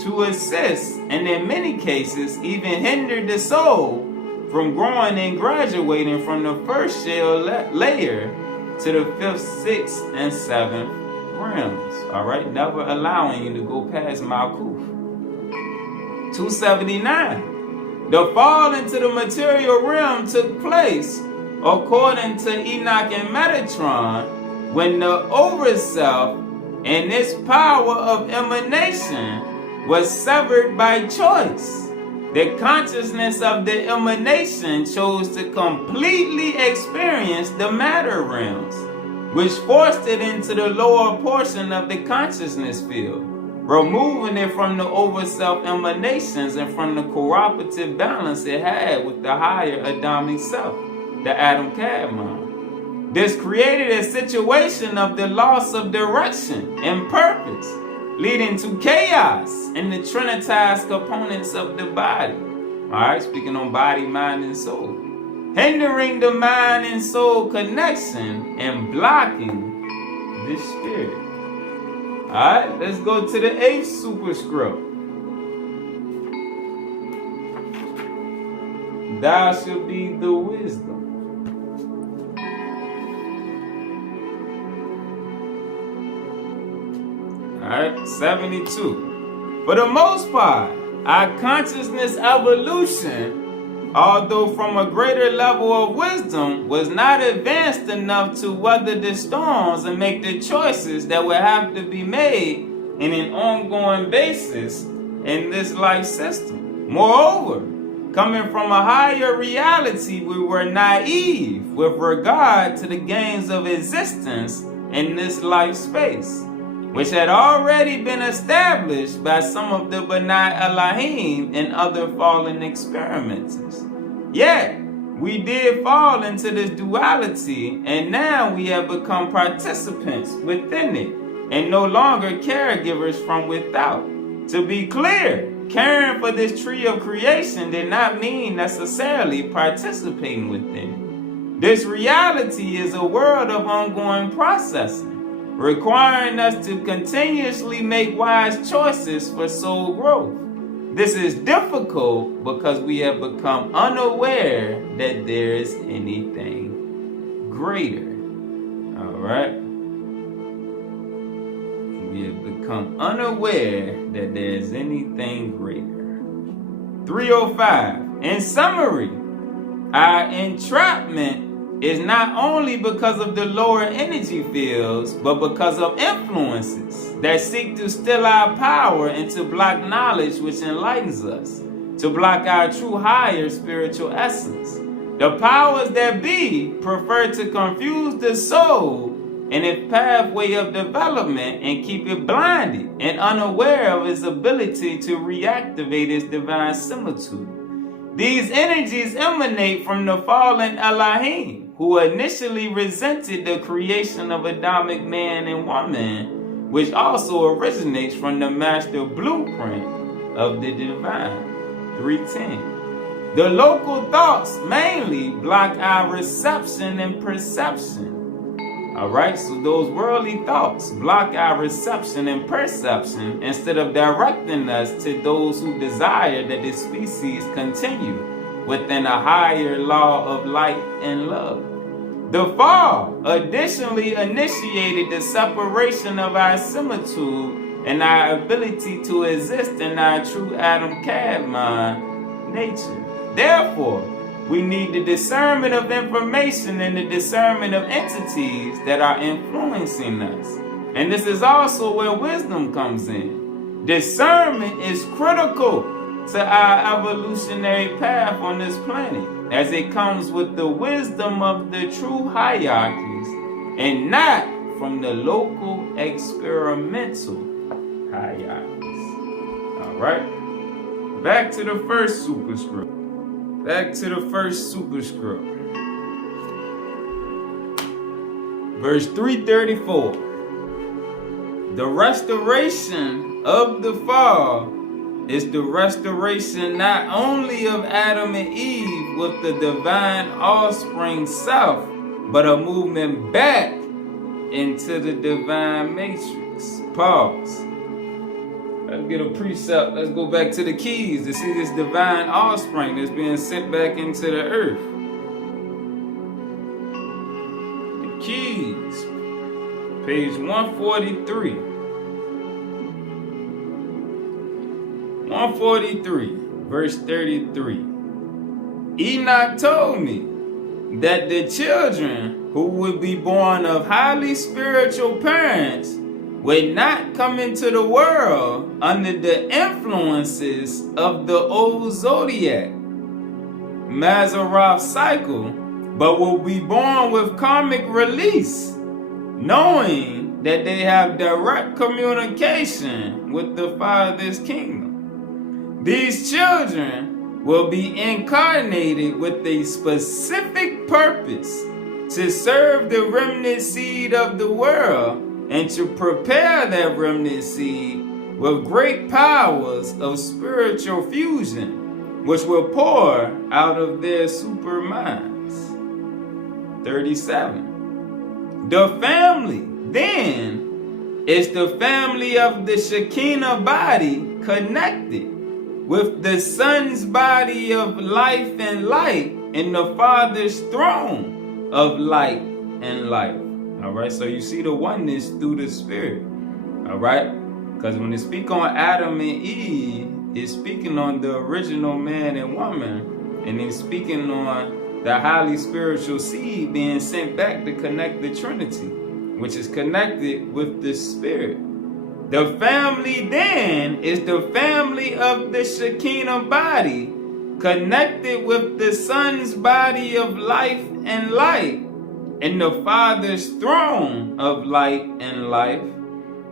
to assist, and in many cases even hinder the soul from growing and graduating from the first shell layer to the 5th, 6th, and 7th realms. All right, never allowing you to go past Malkuth. 279. The fall into the material realm took place, according to Enoch and Metatron, when the overself and its power of emanation was severed by choice. The consciousness of the emanation chose to completely experience the matter realms, which forced it into the lower portion of the consciousness field, removing it from the overself emanations and from the cooperative balance it had with the higher Adamic self, the Adam kadmon. This created a situation of the loss of direction and purpose, leading to chaos in the trinitized components of the body. All right, speaking on body, mind, and soul. Hindering the mind and soul connection and blocking the spirit. All right, let's go to the 8th superscript. Thou shalt be the wisdom. Alright, 72. For the most part, our consciousness evolution, although from a greater level of wisdom, was not advanced enough to weather the storms and make the choices that would have to be made in an ongoing basis in this life system. Moreover, coming from a higher reality, we were naive with regard to the gains of existence in this life space, which had already been established by some of the B'nai Elohim and other fallen experimenters. Yet, we did fall into this duality, and now we have become participants within it, and no longer caregivers from without. To be clear, caring for this tree of creation did not mean necessarily participating within it. This reality is a world of ongoing processing, requiring us to continuously make wise choices for soul growth. This is difficult because we have become unaware that there is anything greater. Alright? We have become unaware that there is anything greater. 305. In summary, our entrapment is not only because of the lower energy fields, but because of influences that seek to still our power and to block knowledge which enlightens us, to block our true higher spiritual essence. The powers that be prefer to confuse the soul in its pathway of development and keep it blinded and unaware of its ability to reactivate its divine similitude. These energies emanate from the fallen elohim, who initially resented the creation of Adamic man and woman, which also originates from the master blueprint of the divine. 310. The local thoughts mainly block our reception and perception. Alright, so those worldly thoughts block our reception and perception instead of directing us to those who desire that this species continue within a higher law of light and love. The fall additionally initiated the separation of our similitude and our ability to exist in our true Adam kadmon nature. Therefore, we need the discernment of information and the discernment of entities that are influencing us. And this is also where wisdom comes in. Discernment is critical to our evolutionary path on this planet, as it comes with the wisdom of the true hierarchies and not from the local experimental hierarchies. Alright? Back to the first superscript. Verse 334. The restoration of the fall is the restoration not only of Adam and Eve with the divine offspring self, but a movement back into the divine matrix. Pause. Let's get a precept. Let's go back to the keys to see this divine offspring that's being sent back into the earth. The keys. Page 143. 143, verse 33. Enoch told me that the children who would be born of highly spiritual parents would not come into the world under the influences of the old zodiac, Mazzaroth cycle, but will be born with karmic release, knowing that they have direct communication with the Father's kingdom. These children will be incarnated with a specific purpose to serve the remnant seed of the world and to prepare that remnant seed with great powers of spiritual fusion, which will pour out of their super minds. 37. The family, then, is the family of the Shekinah body connected with the Son's body of life and light and the Father's throne of light and life. Alright, so you see the oneness through the Spirit. Alright? Because when they speak on Adam and Eve, it's speaking on the original man and woman, and it's speaking on the highly spiritual seed being sent back to connect the Trinity, which is connected with the Spirit. The family then is the family of the Shekinah body, connected with the Son's body of life and light, and the Father's throne of light and life.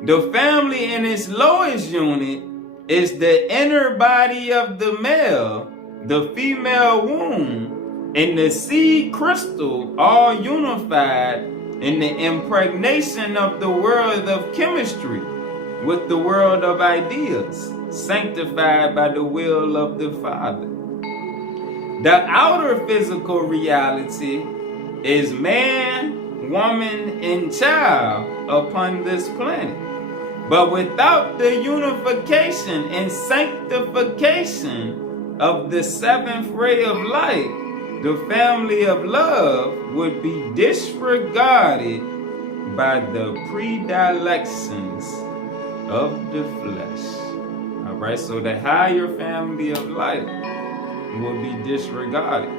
The family in its lowest unit is the inner body of the male, the female womb, and the seed crystal, all unified in the impregnation of the world of chemistry with the world of ideas, sanctified by the will of the Father. The outer physical reality is man, woman, and child upon this planet. But without the unification and sanctification of the seventh ray of light, the family of love would be disregarded by the predilections of the flesh. All right, so the higher family of light will be disregarded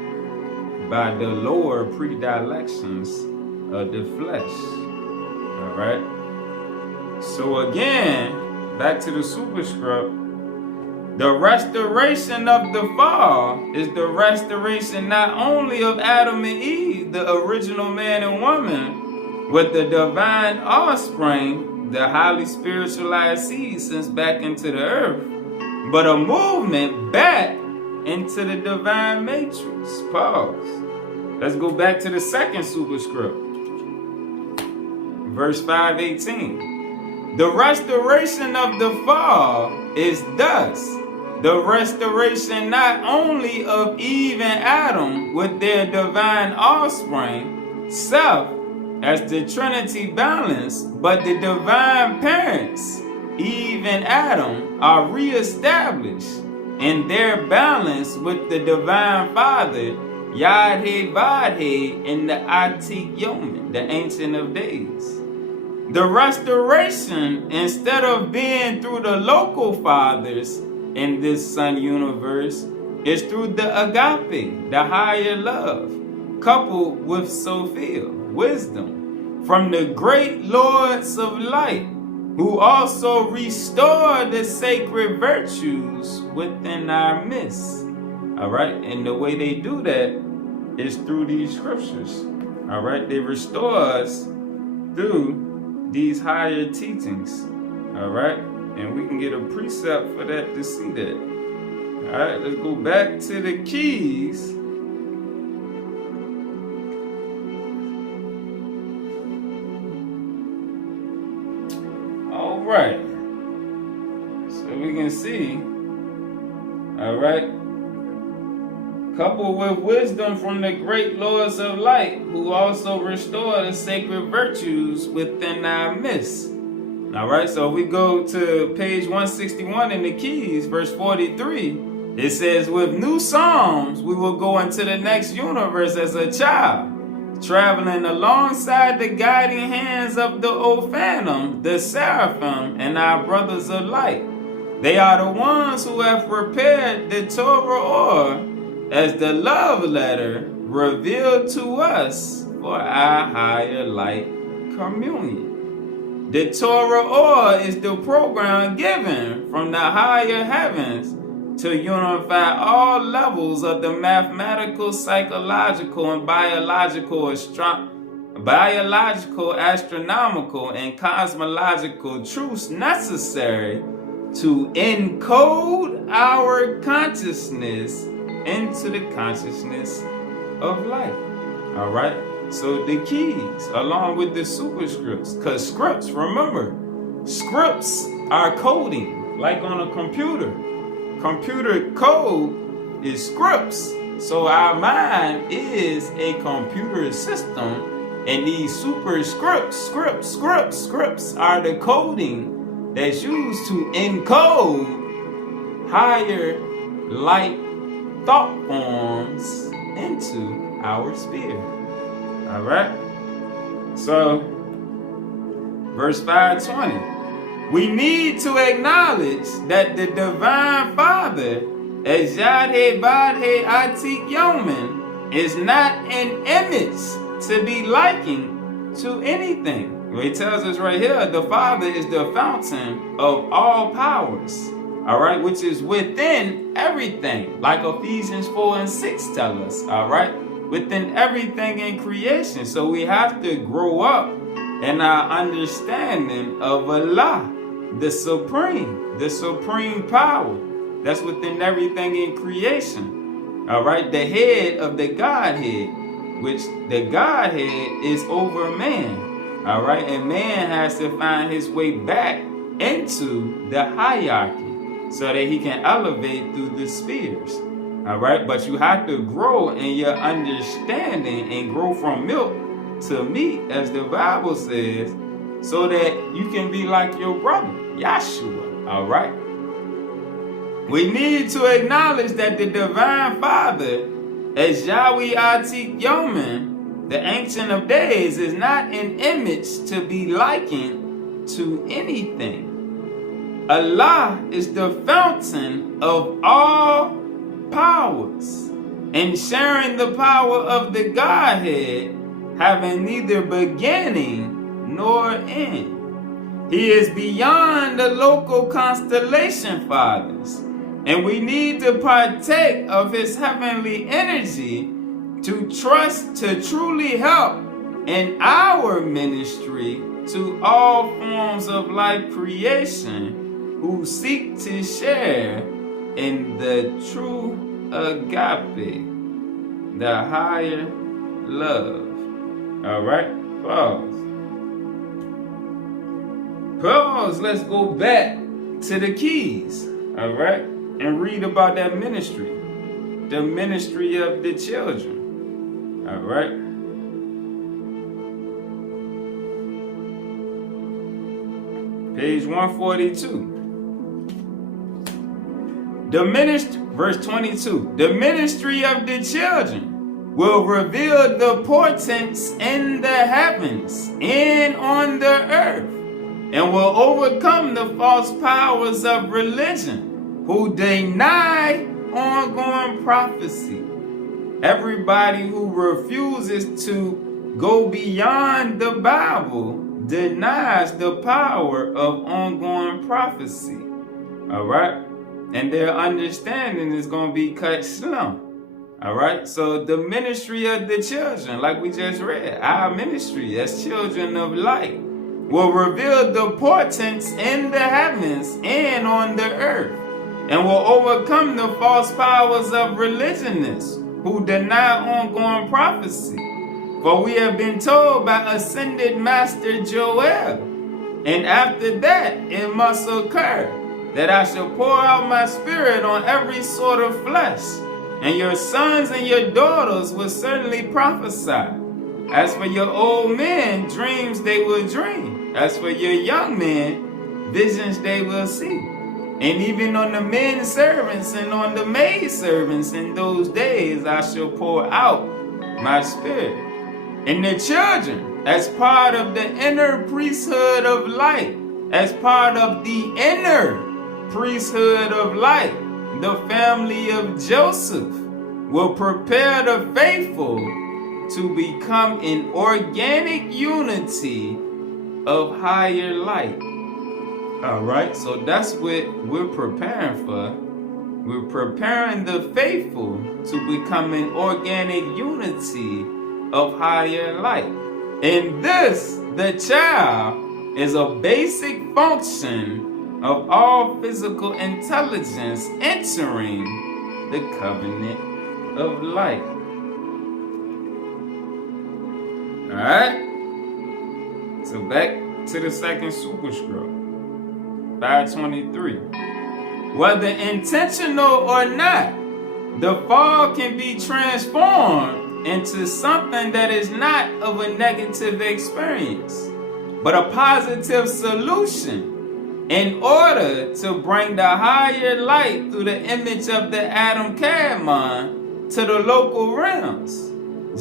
by the lower predilections of the flesh. All right. So again, back to the superscript. The restoration of the fall is the restoration not only of Adam and Eve, the original man and woman, with the divine offspring, the highly spiritualized seed sent back into the earth, but a movement back into the divine matrix. Pause. Let's go back to the second superscript. Verse 5:18. The restoration of the fall is thus the restoration not only of Eve and Adam with their divine offspring, self as the Trinity balance, but the divine parents, Eve and Adam, are reestablished in their balance with the divine Father, Yad-He-Vad-He, in the Atik Yomen, the Ancient of Days. The restoration, instead of being through the local fathers in this sun universe, is through the agape, the higher love, coupled with Sophia, wisdom, from the great lords of light, who also restore the sacred virtues within our midst. All right, and the way they do that is through these scriptures. All right, they restore us through these higher teachings. All right, and we can get a precept for that to see that. All right, let's go back to the keys. All right, so we can see, all right, coupled with wisdom from the great lords of light, who also restore the sacred virtues within our midst. All right, so we go to page 161 in the keys, verse 43. It says, with new psalms, we will go into the next universe as a child, traveling alongside the guiding hands of the old phantom, the seraphim, and our brothers of light. They are the ones who have prepared the Torah or as the love letter revealed to us for our higher light communion. The Torah or is the program given from the higher heavens to unify all levels of the mathematical, psychological, and biological, astronomical, and cosmological truths necessary to encode our consciousness into the consciousness of life. All right, so the keys along with the superscripts, because scripts, remember, scripts are coding like on a computer. Computer code is scripts. So our mind is a computer system, and these scripts are the coding that's used to encode higher light thought forms into our spirit. All right, so verse 520, we need to acknowledge that the divine Father, as Yad-He-Vad-He Atik Yomen, is not an image to be likened to anything. Well, he tells us right here, the Father is the fountain of all powers. All right, which is within everything, like Ephesians 4 and 6 tell us, all right, within everything in creation. So we have to grow up in our understanding of Allah, the supreme power that's within everything in creation. All right, the head of the Godhead, which the Godhead is over man. All right, and man has to find his way back into the hierarchy, so that he can elevate through the spheres. All right, but you have to grow in your understanding and grow from milk to meat, as the Bible says, so that you can be like your brother, Yahshua. All right. We need to acknowledge that the divine Father, as Yahweh Atik Yomen, The Ancient of Days is not an image to be likened to anything. Allah is the fountain of all powers, and sharing the power of the Godhead, having neither beginning nor end. He is beyond the local constellation fathers, and we need to partake of his heavenly energy to trust to truly help in our ministry to all forms of life creation who seek to share in the true agape, the higher love. All right, pause. Pause. Let's go back to the keys. All right, and read about that ministry, the ministry of the children. All right. Page 142. Verse 22. The ministry of the children will reveal the portents in the heavens and on the earth, and will overcome the false powers of religion who deny ongoing prophecy. Everybody who refuses to go beyond the Bible denies the power of ongoing prophecy. All right? And their understanding is going to be cut slim. All right? So the ministry of the children, like we just read, our ministry as children of light, will reveal the portents in the heavens and on the earth, and will overcome the false powers of religionists who deny ongoing prophecy. For we have been told by ascended Master Joel, and after that it must occur, that I shall pour out my spirit on every sort of flesh, and your sons and your daughters will certainly prophesy. As for your old men, dreams they will dream. As for your young men, visions they will see. And even on the men servants and on the maid servants in those days I shall pour out my spirit. And the children, as part of the inner priesthood of light, as part of the inner priesthood of light, the family of Joseph will prepare the faithful to become an organic unity of higher light. All right, so that's what we're preparing for. We're preparing the faithful to become an organic unity of higher light. In this, the child is a basic function of all physical intelligence entering the covenant of light. Alright? So back to the second superscript. 523. Whether intentional or not, the fall can be transformed into something that is not of a negative experience, but a positive solution in order to bring the higher light through the image of the Adam kadmon to the local realms,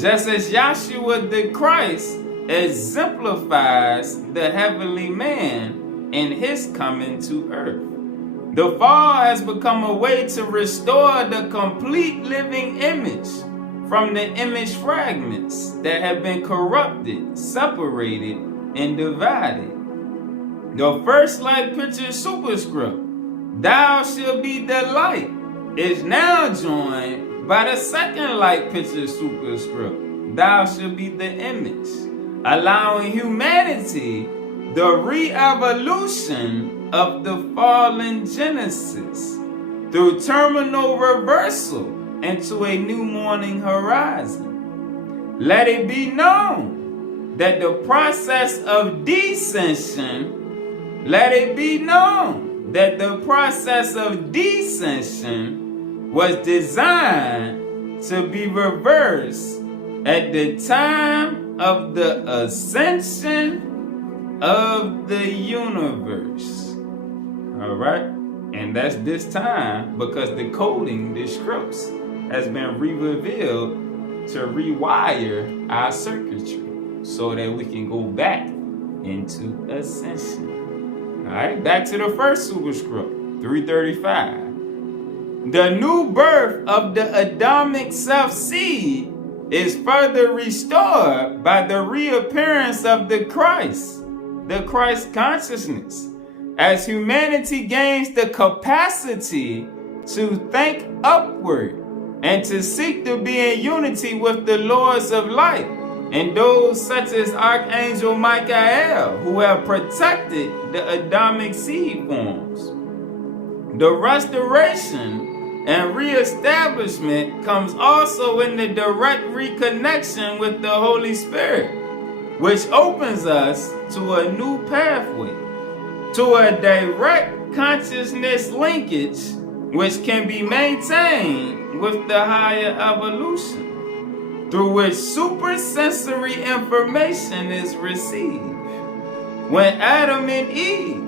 just as Yahshua the Christ exemplifies the heavenly man in his coming to earth. The fall has become a way to restore the complete living image from the image fragments that have been corrupted, separated, and divided. The first light picture superscript, thou shalt be the light, is now joined by the second light picture superscript, thou shalt be the image, allowing humanity the re-evolution of the fallen Genesis through terminal reversal into a new morning horizon. Let it be known that the process of descension, was designed to be reversed at the time of the ascension of the universe. All right, and that's this time because the coding, the scripts, has been re-revealed to rewire our circuitry so that we can go back into ascension. All right, back to the first superscript, 335. The new birth of the Adamic self-seed is further restored by the reappearance of the Christ consciousness, as humanity gains the capacity to think upward and to seek to be in unity with the Lords of Light and those such as Archangel Michael, who have protected the Adamic seed forms. The restoration and reestablishment comes also in the direct reconnection with the Holy Spirit, which opens us to a new pathway, to a direct consciousness linkage which can be maintained with the higher evolution, through which supersensory information is received. When Adam and Eve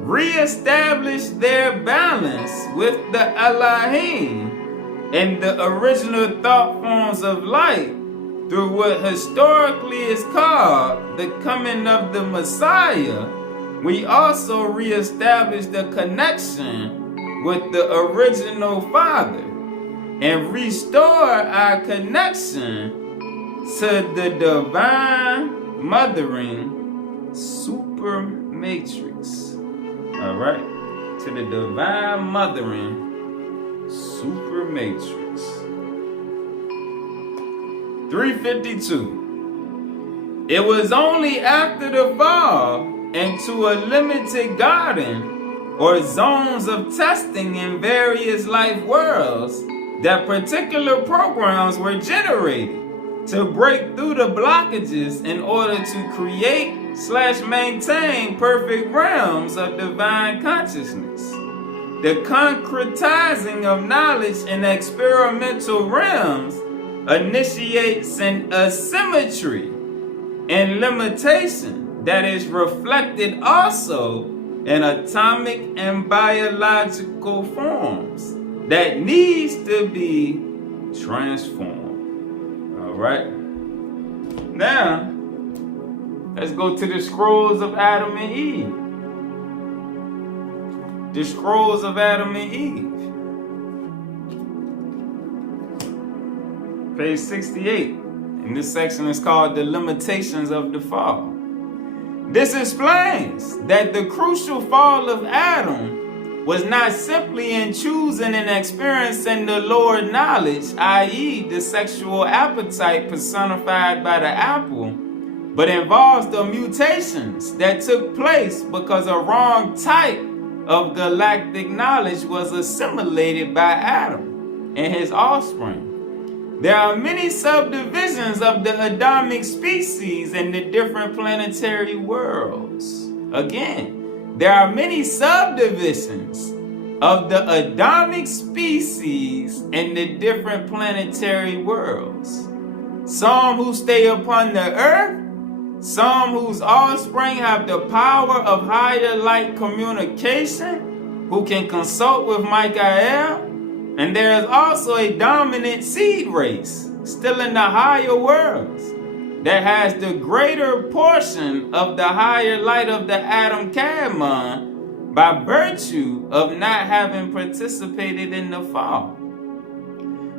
reestablished their balance with the elohim and the original thought forms of light through what historically is called the coming of the Messiah, we also reestablished the connection with the original Father and restore our connection to the divine mothering super matrix. All right, to the divine mothering super matrix. 352. It was only after the fall into a limited garden or zones of testing in various life worlds that particular programs were generated to break through the blockages in order to create/maintain perfect realms of divine consciousness. The concretizing of knowledge in experimental realms initiates an asymmetry and limitation that is reflected also in atomic and biological forms that needs to be transformed. All right. Now, let's go to the scrolls of Adam and Eve. The scrolls of Adam and Eve. Page 68. And this section is called The Limitations of the Fall. This explains that the crucial fall of Adam was not simply in choosing and experiencing the lower knowledge, i.e. the sexual appetite personified by the apple, but involves the mutations that took place because a wrong type of galactic knowledge was assimilated by Adam and his offspring. There are many subdivisions of the Adamic species in the different planetary worlds. Again, there are many subdivisions of the Adamic species in the different planetary worlds. Some who stay upon the earth, some whose offspring have the power of higher light communication, who can consult with Michael. And there is also a dominant seed race, still in the higher worlds, that has the greater portion of the higher light of the atom kadmon by virtue of not having participated in the fall.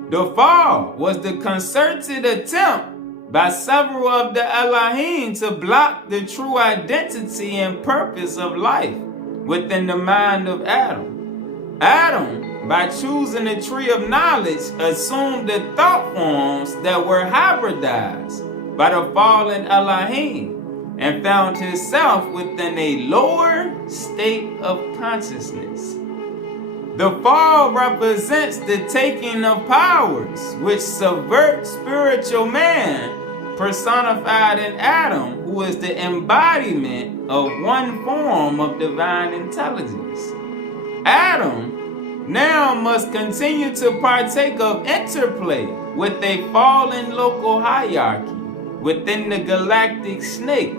The fall was the concerted attempt by several of the elohim to block the true identity and purpose of life within the mind of Adam. Adam, by choosing the tree of knowledge, assumed the thought forms that were hybridized by the fallen elohim and found himself within a lower state of consciousness. The fall represents the taking of powers which subvert spiritual man, personified in Adam, who is the embodiment of one form of divine intelligence. Adam now must continue to partake of interplay with a fallen local hierarchy within the galactic snake,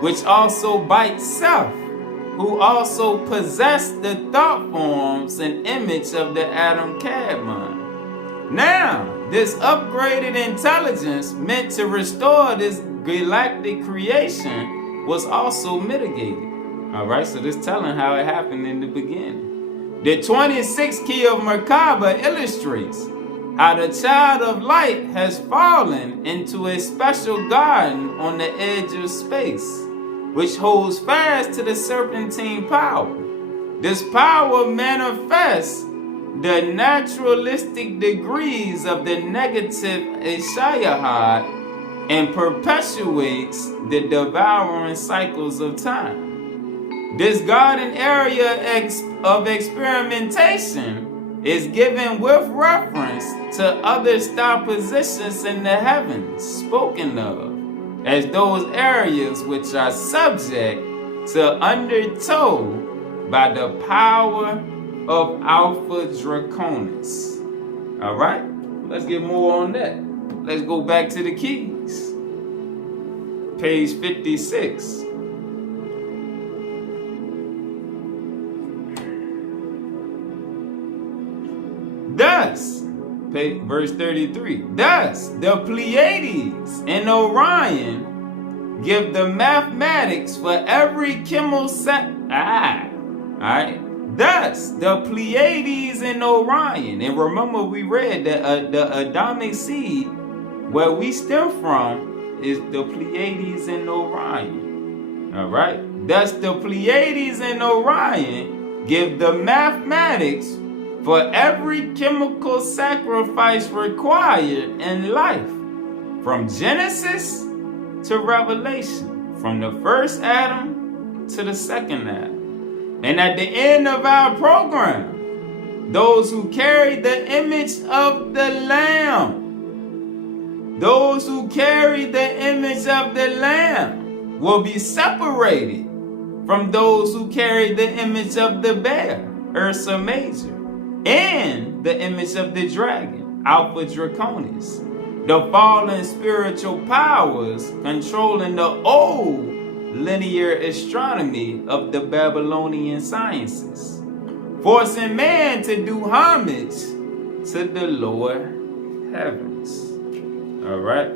which also bites self, who also possess the thought forms and image of the atom kadmon. Now, This upgraded intelligence meant to restore this galactic creation was also mitigated. Alright, so this telling how it happened in the beginning. The 26th key of Merkaba illustrates how the child of light has fallen into a special garden on the edge of space, which holds fast to the serpentine power. This power manifests the naturalistic degrees of the negative Ashayahad and perpetuates the devouring cycles of time. This garden area of experimentation is given with reference to other star positions in the heavens spoken of as those areas which are subject to undertow by the power of Alpha Draconis. Alright, let's get more on that. Let's go back to the keys. Page 56. Thus, verse 33. Thus, the Pleiades and Orion give the mathematics for every chemoset. Alright. Thus, the Pleiades and Orion, and remember we read that the Adamic seed, where we stem from, is the Pleiades and Orion. All right. Thus, the Pleiades and Orion give the mathematics for every chemical sacrifice required in life, from Genesis to Revelation, from the first Adam to the second Adam. And at the end of our program, those who carry the image of the Lamb, those who carry the image of the Lamb will be separated from those who carry the image of the bear, Ursa Major, and the image of the dragon, Alpha Draconis, the fallen spiritual powers controlling the old linear astronomy of the Babylonian sciences, forcing man to do homage to the lower heavens. All right,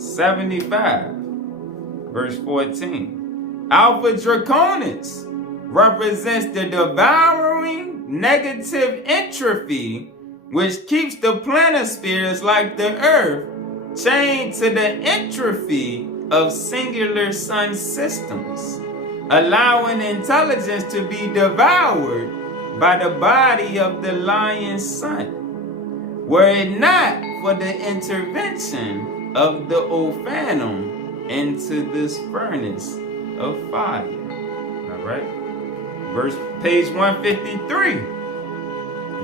75, verse 14. Alpha Draconis represents the devouring negative entropy which keeps the planispheres like the Earth chained to the entropy of singular sun systems, allowing intelligence to be devoured by the body of the lion sun. Were it not for the intervention of the Ophanum into this furnace of fire. All right. Page 153,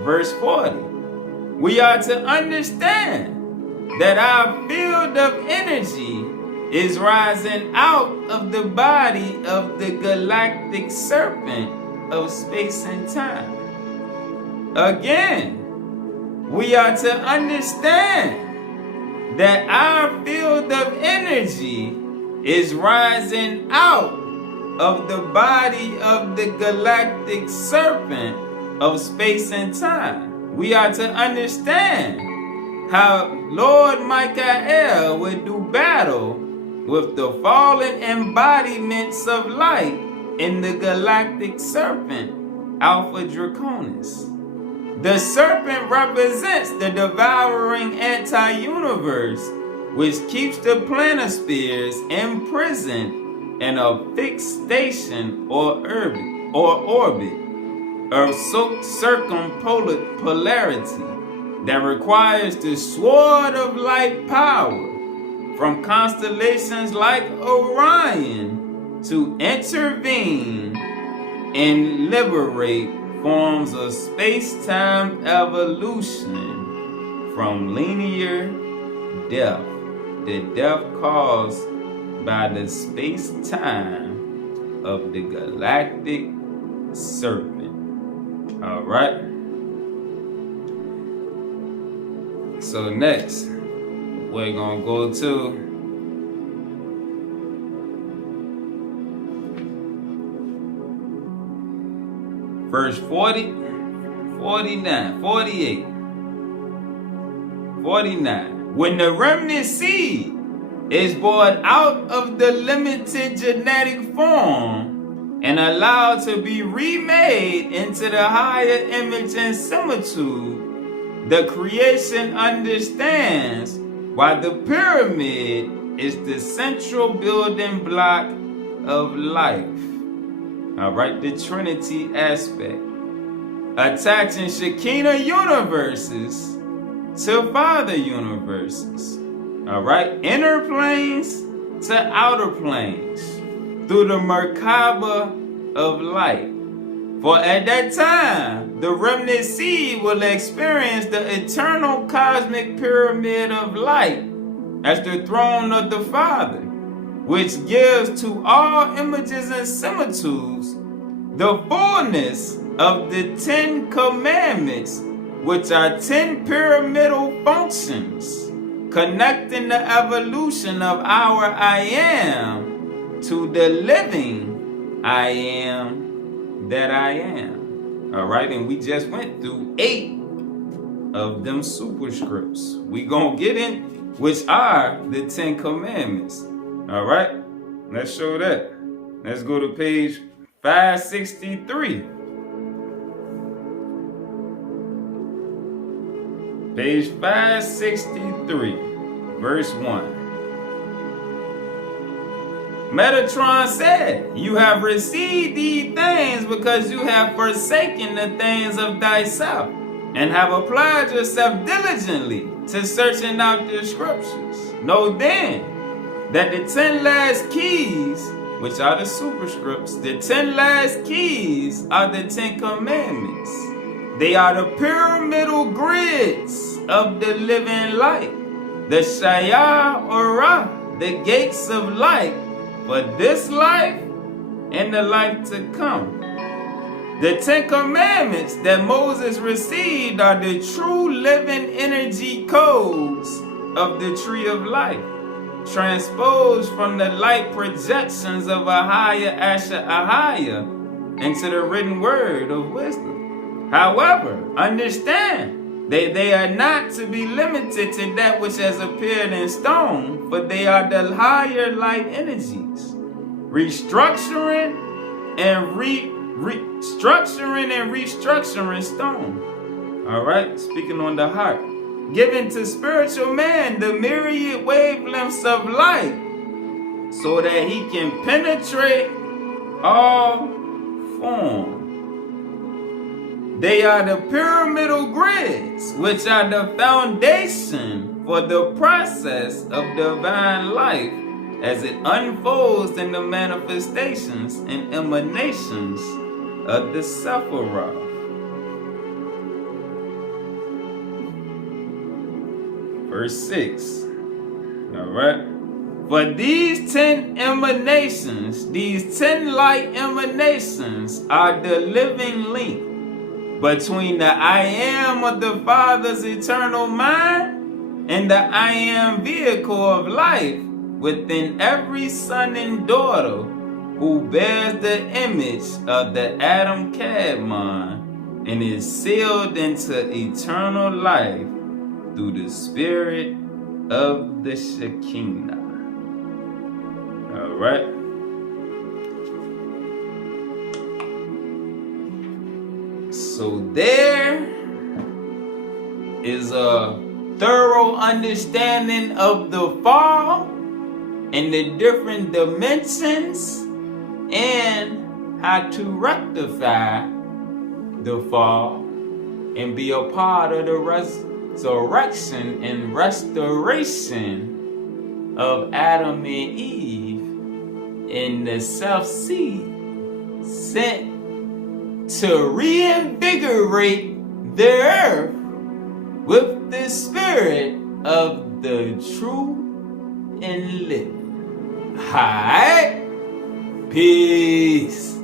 verse 40. We are to understand that our field of energy is rising out of the body of the galactic serpent of space and time. Again, we are to understand that our field of energy is rising out of the body of the galactic serpent of space and time. We are to understand how Lord Michael would do battle with the fallen embodiments of light in the galactic serpent, Alpha Draconis. The serpent represents the devouring anti-universe which keeps the planispheres imprisoned in a fixed station or orbit of circumpolarity that requires the sword of light power from constellations like Orion to intervene and liberate forms of space-time evolution from linear death, the death caused by the space-time of the galactic serpent. All right. So next, we're gonna go to verse 40, 49, 48. 49. When the remnant seed is brought out of the limited genetic form and allowed to be remade into the higher image and similitude, the creation understands why the pyramid is the central building block of life. All right, the Trinity aspect. Attaching Shekinah universes to Father universes. All right, inner planes to outer planes through the Merkaba of light. For at that time, the remnant seed will experience the eternal cosmic pyramid of light as the throne of the Father, which gives to all images and similitudes the fullness of the 10 commandments, which are 10 pyramidal functions, connecting the evolution of our I am to the living I am that I am. All right, and we just went through 8 of them superscripts. We gonna get in, which are the 10 commandments. All right, let's show that. Let's go to page 563. Page 563, verse 1. Metatron said, "You have received these things because you have forsaken the things of thyself, and have applied yourself diligently to searching out the scriptures. Know then that the 10 last keys, which are the superscripts, the 10 last keys are the 10 commandments. They are the pyramidal grids of the living light, the Shaya or Ra, the gates of light for this life and the life to come. The 10 commandments that Moses received are the true living energy codes of the tree of life, transposed from the light projections of Ahaya Asha Ahaya into the written word of wisdom. However, understand that they are not to be limited to that which has appeared in stone, for they are the higher light energies, restructuring and restructuring stone. All right, speaking on the heart, giving to spiritual man the myriad wavelengths of light, so that he can penetrate all form. They are the pyramidal grids, which are the foundation for the process of divine life as it unfolds in the manifestations and emanations of the Sephiroth. Verse 6. All right. For these 10 emanations, these 10 light emanations are the living link between the I am of the Father's eternal mind and the I am vehicle of life within every son and daughter who bears the image of the Adam kadmon and is sealed into eternal life through the spirit of the Shekinah. All right. So there is a thorough understanding of the fall and the different dimensions and how to rectify the fall and be a part of the resurrection and restoration of Adam and Eve in the self-seed sent to reinvigorate the earth with the spirit of the true and living. Alright? Peace.